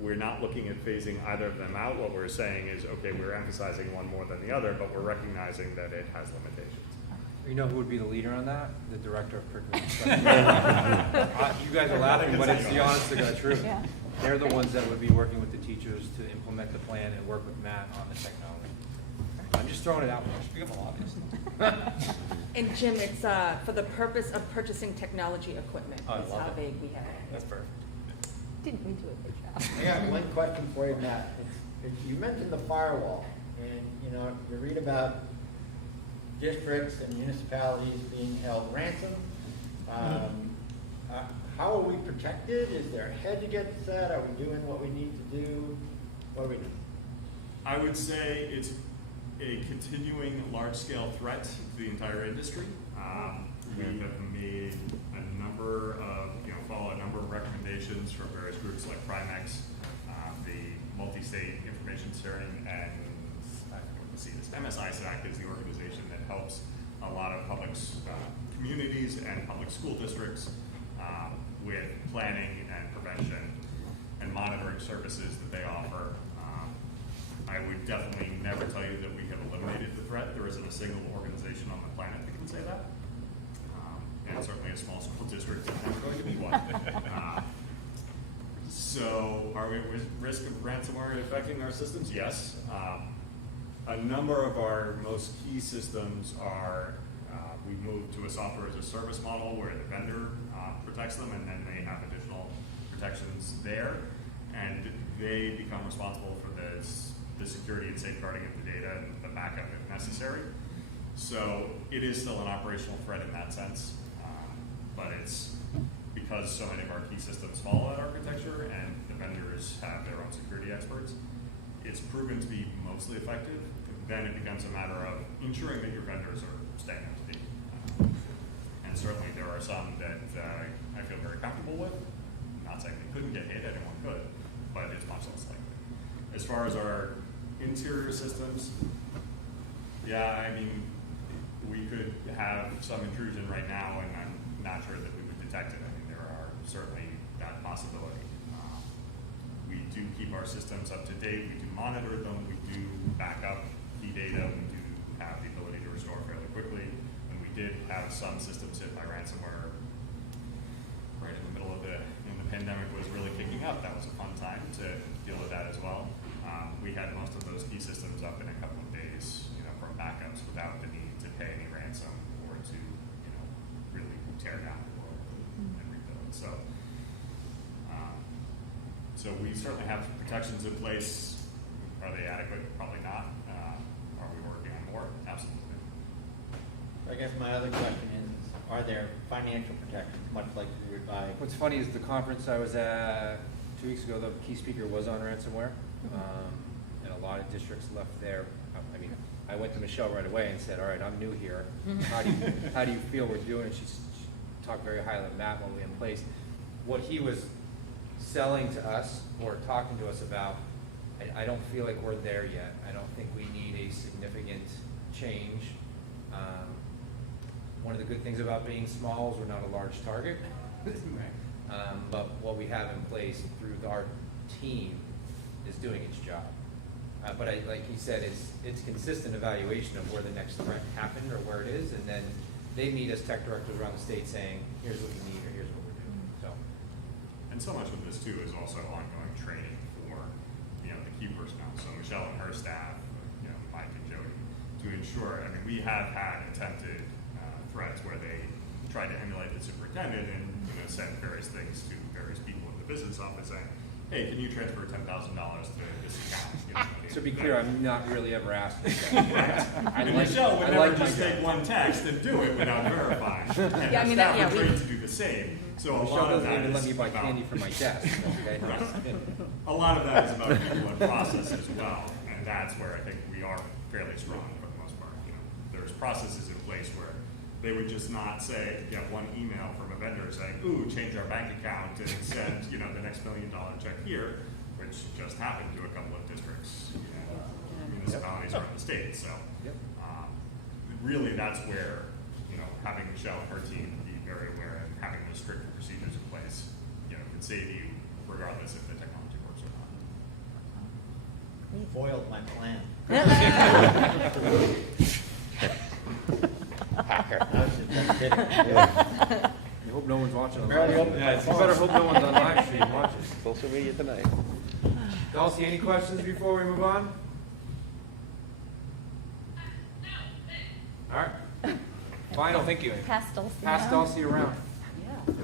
we're not looking at phasing either of them out. What we're saying is, okay, we're emphasizing one more than the other, but we're recognizing that it has limitations. You know who would be the leader on that? The director of curriculum instruction. You guys are laughing, but it's the honest to God truth. Yeah. They're the ones that would be working with the teachers to implement the plan and work with Matt on the technology. I'm just throwing it out there. Should become a lobbyist. And Jim, it's for the purpose of purchasing technology equipment, Oh, I is love how it. vague we have it. That's perfect. Didn't we do a good job? I got one question for you, Matt. You mentioned the firewall, and you read about districts and municipalities being held ransom. How are we protected? Is there a hedge against that? Are we doing what we need to do? What are we doing? I would say it's a continuing large-scale threat to the entire industry. We have made a number of submissions from various groups like Primex, the multi-state information sharing, and I forget to see this. MSISAC is the organization that helps a lot of public communities and public school districts with planning and prevention and monitoring services that they offer. I would definitely never tell you that we have eliminated the threat. There isn't a single organization on the planet that can say that. And certainly a small school district is not going to be one. So are we at risk of ransomware affecting our systems? Yes. A number of our most key systems are, we moved to a software as a service model where the vendor protects them, and then they have additional protections there, and they become responsible for the security and safeguarding of the data and the backup if necessary. So it is still an operational threat in that sense, but it's because so many of our key systems follow that architecture and the vendors have their own security experts, it's proven to be mostly effective. Then it becomes a matter of ensuring that your vendors are staying up to date. And certainly there are some that I feel very comfortable with. Not saying they couldn't get hit, anyone could, but it's much less likely. As far as our interior systems, yeah, I mean, we could have some intrusion right now, and I'm not sure that we would detect it. I mean, there are certainly that possibility. We do keep our systems up to date. We do monitor them. We do back up key data. We do have the ability to restore fairly quickly. And we did have some systems hit by ransomware right in the middle of the pandemic was really kicking up. That was a fun time to deal with that as well. We had most of those key systems up in a couple of days, from backups without the need to pay any ransom or to, really tear down the world and rebuild. So, so we certainly have protections in place. Are they adequate? Probably not. Are we working on more? Absolutely. I guess my other question is, are there financial protections, much like we would buy? What's funny is the conference I was at 2 weeks ago, the key speaker was on ransomware, and a lot of districts left there. I mean, I went to Michelle right away and said, all right, I'm new here. How do you feel we're doing? And she talked very highly of that when we in place. What he was selling to us or talking to us about, I don't feel like we're there yet. I don't think we need a significant change. One of the good things about being small is we're not a large target. But what we have in place through our team is doing its job. But like he said, it's consistent evaluation of where the next threat happened or where it is, and then they meet as tech directors around the state saying, here's what we need or here's what we're doing. So, and so much of this too is also ongoing training for the key personnel. So Michelle and her staff, Mike and Jody, to ensure. I mean, we have had attempted threats where they tried to emulate the superintendent and send various things to various people in the business office saying, hey, can you transfer $10,000 to this account? to be clear, I'm not really ever asked. And Michelle would never just take one text and do it without verifying. And Yeah, I mean, staff yeah, are we- trained to do the same. So a Michelle lot of doesn't that even let is me buy about, candy from my desk. Okay? Right. A lot of that is about people and process as well, and that's where I think we are fairly strong for the most part. There's processes in place where they would just not say, get one email from a vendor saying, ooh, change our bank account and send, the next $1 million check here, which just happened to a couple of districts, municipalities around the state. So really that's where, having Michelle and her team be very aware and having those strict procedures in place, could save you regardless if the technology works or not. Foiled my plan. Hacker. I was just kidding. You hope no one's watching. Barely opened my You phone. better hope no one's on live stream watching. Social media tonight. Dulcie, any questions before we move on? All right. Final, thank you. Pass Dulcie Pass around. Dulcie around. Yeah.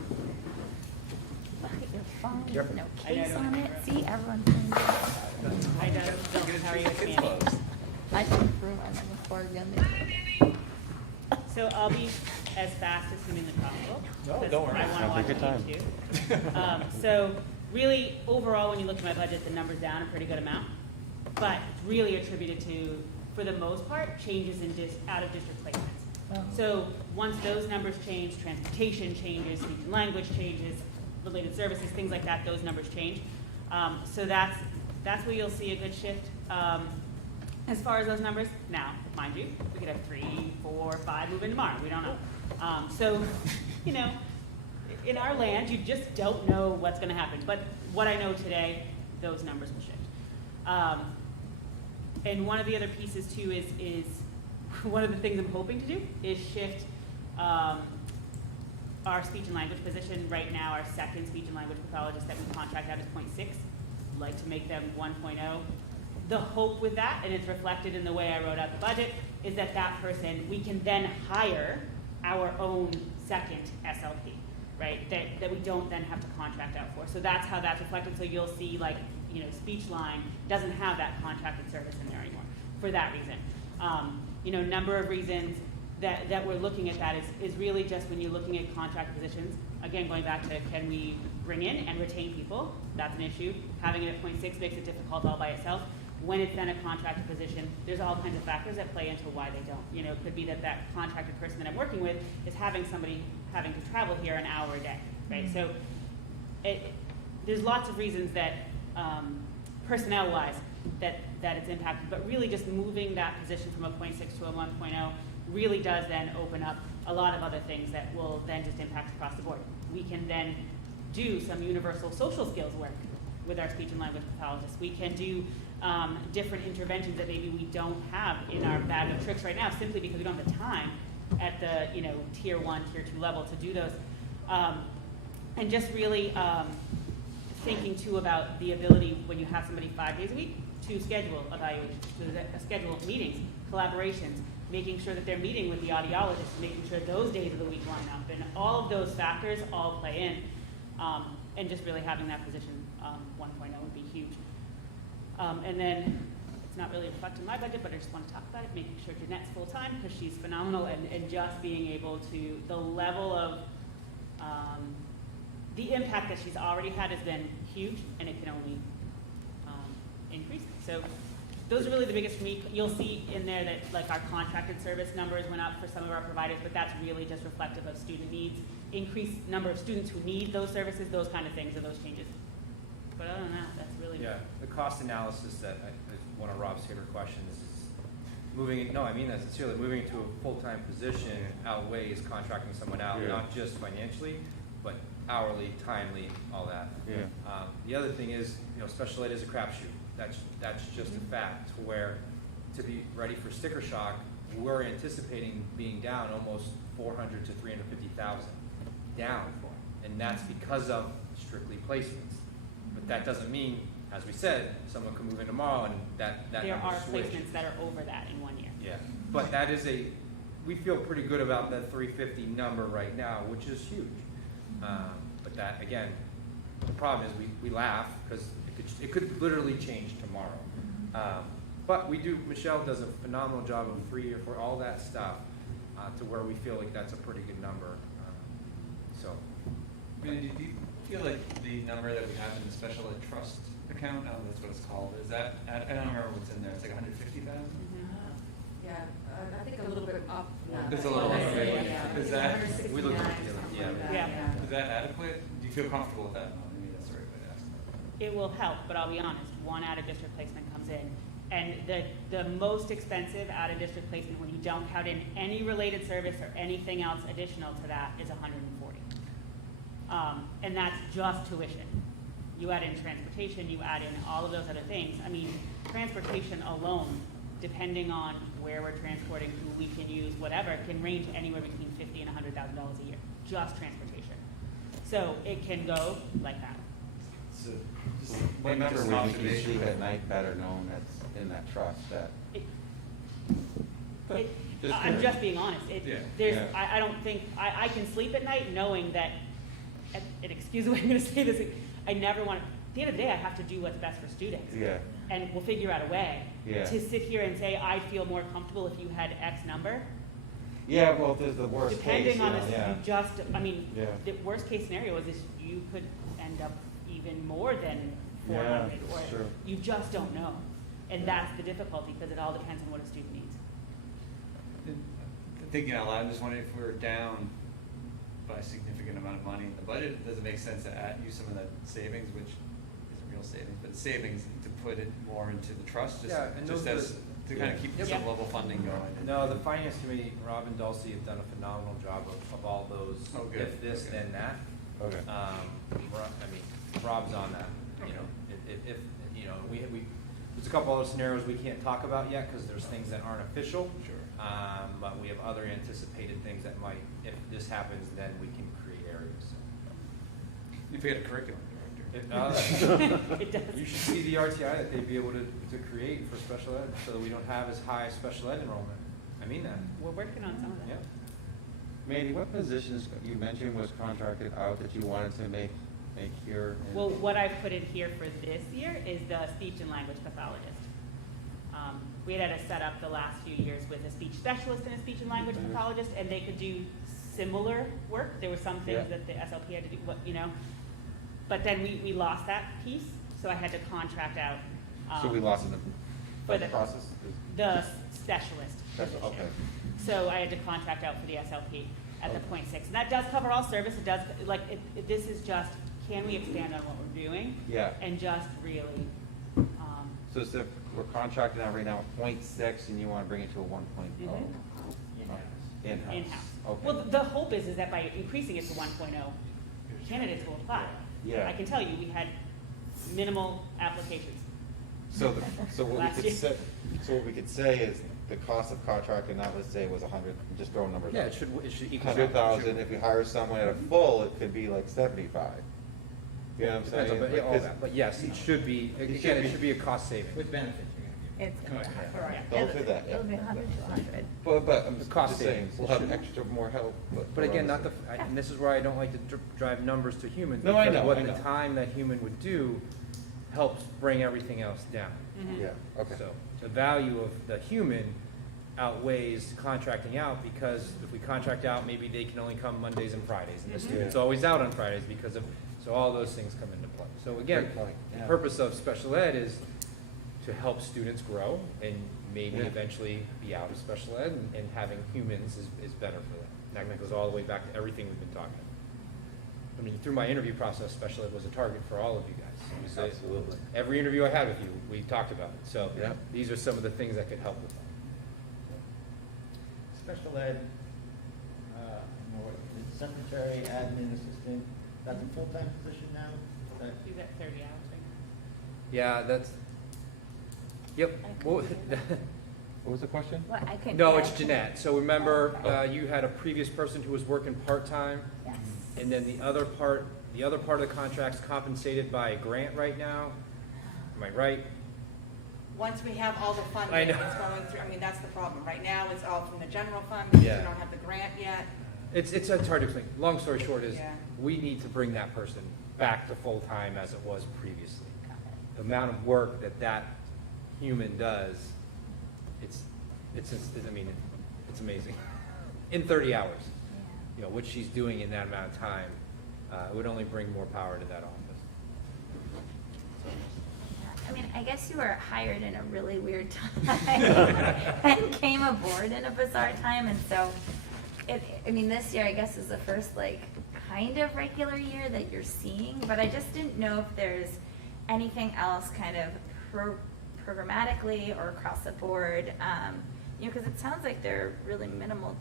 Look at your phone. Careful. No I case know. on it. See, everyone's doing that. Hi, Doug. How are you, Mandy? I can prove I'm before again. So I'll be as fast as humanly possible. No, because don't worry. I want to Sounds like watch a you good too. So really, overall, when you look at my budget, the number's down a pretty good amount. But it's really attributed to, for the most part, changes in out-of-district placements. So once those numbers change, transportation changes, speech and language changes, related services, things like that, those numbers change. So that's where you'll see a good shift. As far as those numbers, now, mind you, we could have 3, 4, 5 move in tomorrow. We don't know. So, you know, in our land, you just don't know what's going to happen. But what I know today, those numbers will shift. And one of the other pieces too is one of the things I'm hoping to do is shift our speech and language position. Right now, our second speech and language pathologist that we contract out is 0.6. I'd like to make them 1.0. The hope with that, and it's reflected in the way I wrote out the budget, is that that person, we can then hire our own second SLP, right? That we don't then have to contract out for. So that's how that's reflected. So you'll see, like, you know, speech line doesn't have that contracted service in there anymore for that reason. You know, number of reasons that we're looking at that is really just when you're looking at contract positions. Again, going back to can we bring in and retain people? That's an issue. Having it at 0.6 makes it difficult all by itself. When it's then a contracted position, there's all kinds of factors that play into why they don't. You know, it could be that contracted person that I'm working with is having somebody having to travel here an hour a day, right? So there's lots of reasons that personnel-wise that it's impacted, but really just moving that position from a 0.6 to a 1.0 really does then open up a lot of other things that will then just impact across the board. We can then do some universal social skills work with our speech and language pathologists. We can do different interventions that maybe we don't have in our bag of tricks right now, simply because we don't have the time at the tier 1, tier 2 level to do those. And just really thinking too about the ability when you have somebody 5 days a week to schedule evaluations, to schedule meetings, collaborations, making sure that they're meeting with the audiologist, making sure those days of the week line up, and all of those factors all play in. And just really having that position 1.0 would be huge. And then it's not really reflected in my budget, but I just want to talk about it, making sure Jeanette's full-time because she's phenomenal, and just being able to, the level of, the impact that she's already had has been huge, and it can only increase. So those are really the biggest for me. You'll see in there that like our contracted service numbers went up for some of our providers, but that's really just reflective of student needs, increased number of students who need those services, those kind of things, or those changes. But other than that, that's really The cost analysis that is one of Rob's favorite questions is moving. No, I mean that sincerely. Moving to a full-time position outweighs contracting someone out, not just financially, but hourly, timely, all that. Yeah. The other thing is, special ed is a crapshoot. That's just a fact. Where to be ready for sticker shock, we're anticipating being down almost 400 to 350,000 down, and that's because of strictly placements. But that doesn't mean, as we said, someone can move in tomorrow and that there number are switch. placements that are over that in 1 year. Yeah, but that is we feel pretty good about that 350 number right now, which is huge. But that, again, the problem is we laugh because it could literally change tomorrow. But Michelle does a phenomenal job of 3 or 4, all that stuff, to where we feel like that's a pretty good number. Do you feel like the number that we have in the special ed trust account, that's what it's called, is that, I don't remember what's in there, it's like 150,000? Yeah, I think a little bit up. It's a little Yeah, bit, yeah. is that, we looked at it, Something yeah. like that, Yeah. is that adequate? Do you feel comfortable with that? No, maybe that's the right way to ask that. It will help, but I'll be honest, one out-of-district placement comes in, and the most expensive out-of-district placement, when you don't count in any related service or anything else additional to that, is $140. And that's just tuition. You add in transportation, you add in all of those other things. I mean, transportation alone, depending on where we're transporting, who we can use, whatever, can range anywhere between $50,000 and $100,000 a year, just transportation. So it can go like that. So, What just number would you observation. sleep at night better known that's in that trust that? I'm just being honest. Yeah. I don't think, I can sleep at night knowing that, and excuse the way I'm going to say this, I never want to, at the end of the day, I have to do what's best for students. Yeah. And we'll figure out a way. Yeah. To sit here and say, I feel more comfortable if you had X number. Yeah, well, there's the worst Depending case, on you this, know, yeah. you just, I mean, Yeah. the worst case scenario is you could end up even more than 400, Yeah, or sure. you just don't know. And that's the difficulty, because it all depends on what a student needs. Thinking out loud, I'm just wondering if we were down by a significant amount of money in the budget. Does it make sense to use some of that savings, which isn't real savings, but savings, to put it more into the trust, Yeah, and just those as, to kind of keep Yep. some level funding going? No, the finance committee, Rob and Dulcie have done a phenomenal job of all those, Oh, good. if this, Okay. then that. Okay. Rob's on that, you know, if, you know, there's a couple other scenarios we can't talk about yet, because there's things that aren't official. Sure. But we have other anticipated things that might, if this happens, then we can create areas. If you had a curriculum director. It does. You should see the RTI that they'd be able to create for special ed, so that we don't have as high special ed enrollment. I mean that, We're working on some of that. yeah. Mandy, what positions you mentioned was contracted out that you wanted to make here? in- Well, what I've put in here for this year is the speech and language pathologist. We had a setup the last few years with a speech specialist and a speech and language Mhm. pathologist, and they could do similar work. There were some things Yeah. that the SLP had to do, you know. But then we lost that piece, so I had to contract out. So we lost in the for the- process? The specialist Special- position. okay. So I had to contract out for the SLP at the Okay. .6. And that does cover all service. It does, like, this is just, can we expand on what we're doing? Yeah. And just really, So it's if we're contracting out right now at 0.6 and you want to bring it to a 1.0? In-house. in-house. Okay. Well, the hope is that by increasing it to 1.0, candidates will apply. Yeah. I can tell you, we had minimal applications. So what we Last could year. say, is the cost of contracting out, let's say it was 100, just throwing numbers Yeah, out. it should equal out. 100,000, if we hire someone at a full, it could be like 75. You know what I'm Depends saying? on, but, all Because- that. But yes, it should be, again, should it be- should be a cost saving. With benefits. It's, Correct. Don't do that, It'll be yeah. 100 to 100. But I'm The cost just saying, savings. we'll have extra, more help. But again, not the, and this is where I don't like to drive numbers to humans. No, I because know, what I the know. time that human would do helps bring everything else down. Yeah, okay. So the value of the human outweighs contracting out, because if we contract out, maybe they can only come Mondays and Fridays, and the student's Yeah. always out on Fridays because of, so all those things come into play. So again, Great point, the yeah. purpose of special ed is to help students grow and maybe Yeah. eventually be out of special ed, and having humans is better for them. And that goes all the way back to everything we've been talking about. I mean, through my interview process, special ed was a target for all of you guys. You say- Absolutely. Every interview I had with you, we talked about it. So Yeah. these are some of the things that could help with that. Special ed, secretary, admin assistant, that's a full-time position now? That- He's at 30 hours right Yeah, that's, yep. Well, What was the question? Well, I could. no, it's Jeanette. So remember, you had a previous person who was working part-time, Yes. and then the other part of the contract's compensated by a grant right now. Am I right? Once we have all the I funding, know. it's going through, I mean, that's the problem. Right now, it's all from the general fund, because we Yeah. don't have the grant yet. It's hard to explain. Long story short is, Yeah. we need to bring that person back to full-time as it was previously. The amount of work that human does, I mean, it's amazing. In 30 hours, you know, what she's doing in that amount of time, would only bring more power to that office. I mean, I guess you were hired in a really weird time and came aboard in a bizarre time, and so I mean, this year I guess is the first like kind of regular year that you're seeing, but I just didn't know if there's anything else kind of programmatically or across the board, you know, because it sounds like there are really minimal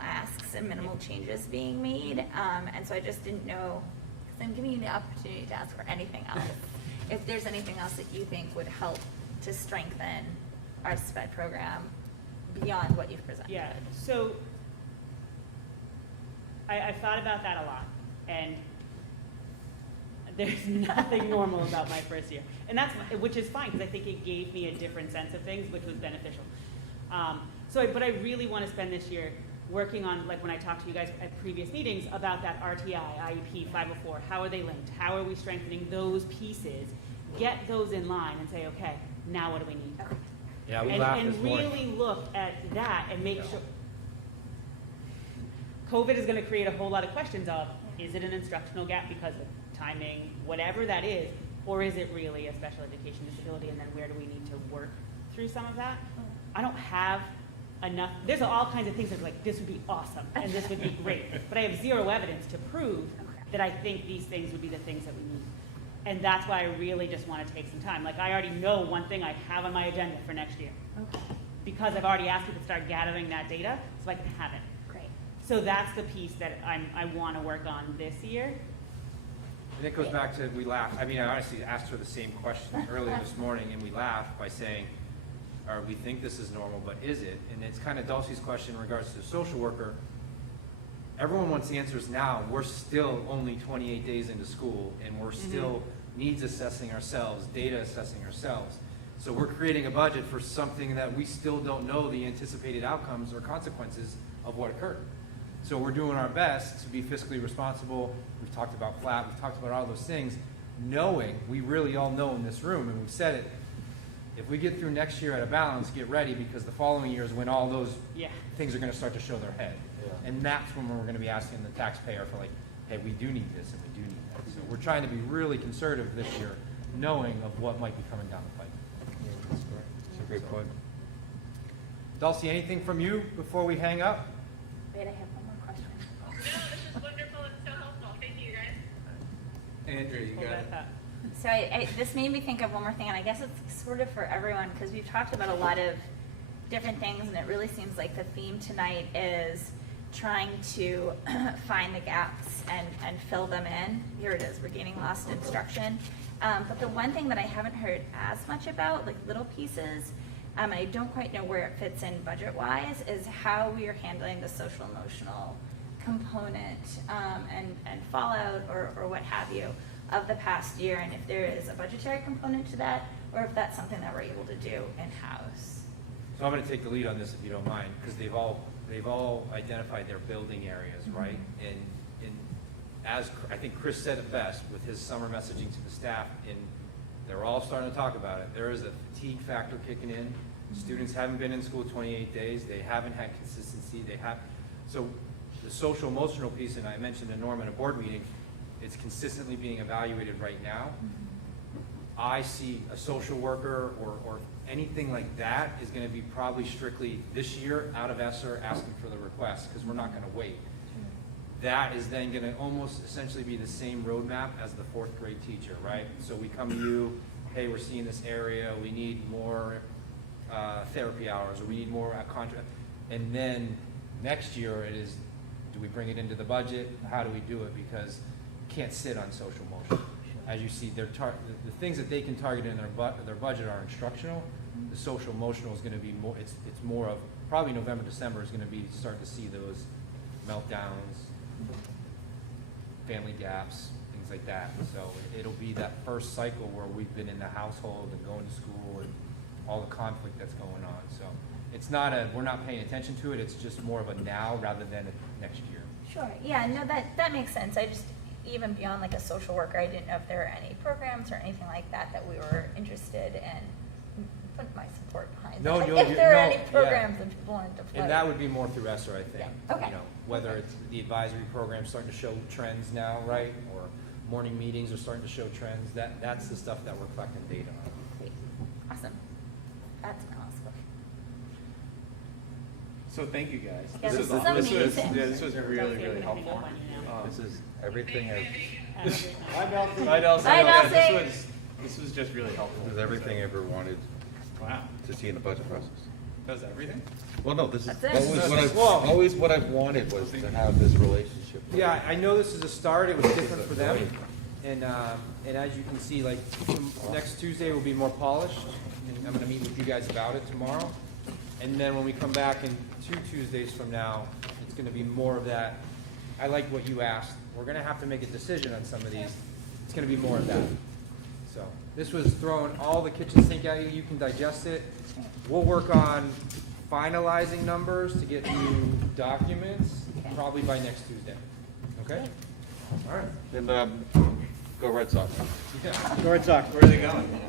asks and minimal changes being made, and so I just didn't know, because I'm giving you the opportunity to ask for anything else. If there's anything else that you think would help to strengthen our SPED program beyond what you've presented. Yeah, so I've thought about that a lot, and there's nothing normal about my first year. And which is fine, because I think it gave me a different sense of things, which was beneficial. But I really want to spend this year working on, like when I talked to you guys at previous meetings, about that RTI, IEP, 504, how are they linked? How are we strengthening those pieces? Get those in line and say, okay, now what do we need? Yeah, we laughed this And morning. really look at that and make sure. COVID is going to create a whole lot of questions of, is it an instructional gap because of timing, whatever that is, or is it really a special education disability, and then where do we need to work through some of that? I don't have enough, there's all kinds of things that are like, this would be awesome, and this would be great, but I have zero evidence to prove that I think these things would be the things that we need. And that's why I really just want to take some time. Like, I already know one thing I have on my agenda for next year. Okay, Because I've already asked people to start gathering that data, so I can have it. great. So that's the piece that I want to work on this year. And it goes back to, we laughed, I mean, I honestly asked her the same question earlier this morning, and we laughed by saying, or we think this is normal, but is it? And it's kind of Dulcie's question in regards to the social worker. Everyone wants answers now. We're still only 28 days into school, and we're still needs assessing ourselves, data assessing ourselves. So we're creating a budget for something that we still don't know the anticipated outcomes or consequences of what occurred. So we're doing our best to be fiscally responsible. We've talked about flat, we've talked about all those things, knowing, we really all know in this room, and we've said it, if we get through next year at a balance, get ready, because the following year is when all those things are going to start to show their head. And that's when we're going to be asking the taxpayer for, like, hey, we do need this and we do need that. So we're trying to be really conservative this year, knowing of what might be coming down the pipe. That's a great point. Dulcie, anything from you before we hang up? Wait, I have one more question. No, this is wonderful and so helpful. Thank you, guys. Andrew, you got it? So this made me think of one more thing, and I guess it's sort of for everyone, because we've talked about a lot of different things, and it really seems like the theme tonight is trying to find the gaps and fill them in. Here it is, regaining lost instruction. But the one thing that I haven't heard as much about, like little pieces, I don't quite know where it fits in budget-wise, is how we are handling the social emotional component and fallout or what have you of the past year, and if there is a budgetary component to that, or if that's something that we're able to do in-house. So I'm going to take the lead on this if you don't mind, because they've all identified their building areas, right? And as I think Chris said it best with his summer messaging to the staff, and they're all starting to talk about it, there is a fatigue factor kicking in. Students haven't been in school 28 days. They haven't had consistency. So the social emotional piece, and I mentioned to Norm in a board meeting, it's consistently being evaluated right now. I see a social worker or anything like that is going to be probably strictly this year out of ESSER asking for the request, because we're not going to wait. That is then going to almost essentially be the same roadmap as the fourth grade teacher, right? So we come to you, hey, we're seeing this area, we need more therapy hours, or we need more contract. And then next year it is, do we bring it into the budget? How do we do it? Because you can't sit on social motion. As you see, the things that they can target in their budget are instructional. The social emotional is going to be more. It's more of probably November, December is going to be start to see those meltdowns, family gaps, things like that. So it'll be that first cycle where we've been in the household and going to school and all the conflict that's going on. So it's not we're not paying attention to it. It's just more of a now rather than a next year. Sure, yeah, no, that makes sense. I just, even beyond like a social worker, I didn't know if there were any programs or anything like that that we were interested in putting my support behind. No, Like, no, if there are any yeah. programs that people wanted to play. And that would be more through ESSER, I think. Yeah, okay. You know, whether it's the advisory program starting to show trends now, right? Or morning meetings are starting to show trends. That's the stuff that we're collecting data on. Great. Awesome. That's my last question. So thank you guys. Yeah, this is amazing. This was really, Don't say really we're gonna hang helpful. up on you now. This is everything I've, Hi, Melfi. Bye, Dulcie. Bye, Dulcie. This was just really helpful. this is everything I ever wanted Wow. to see in the budget process. That was everything? Well, no, this is That's it. always what I've wanted was to have this relationship. Yeah, I know this is a start. It was different for them. And as you can see, like, next Tuesday will be more polished. And I'm going to meet with you guys about it tomorrow. And then when we come back in 2 Tuesdays from now, it's going to be more of that. I like what you asked. We're going to have to make a decision on some of these. It's going to be more of that. So this was throwing all the kitchen sink at you. You can digest it. We'll work on finalizing numbers to get you documents probably by next Tuesday. Okay? All right. And go Red Sox. Yeah. Go Red Sox. Where are they going?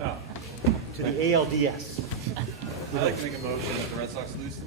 Oh. To the ALDS. I'd like to make a motion that the Red Sox lose today.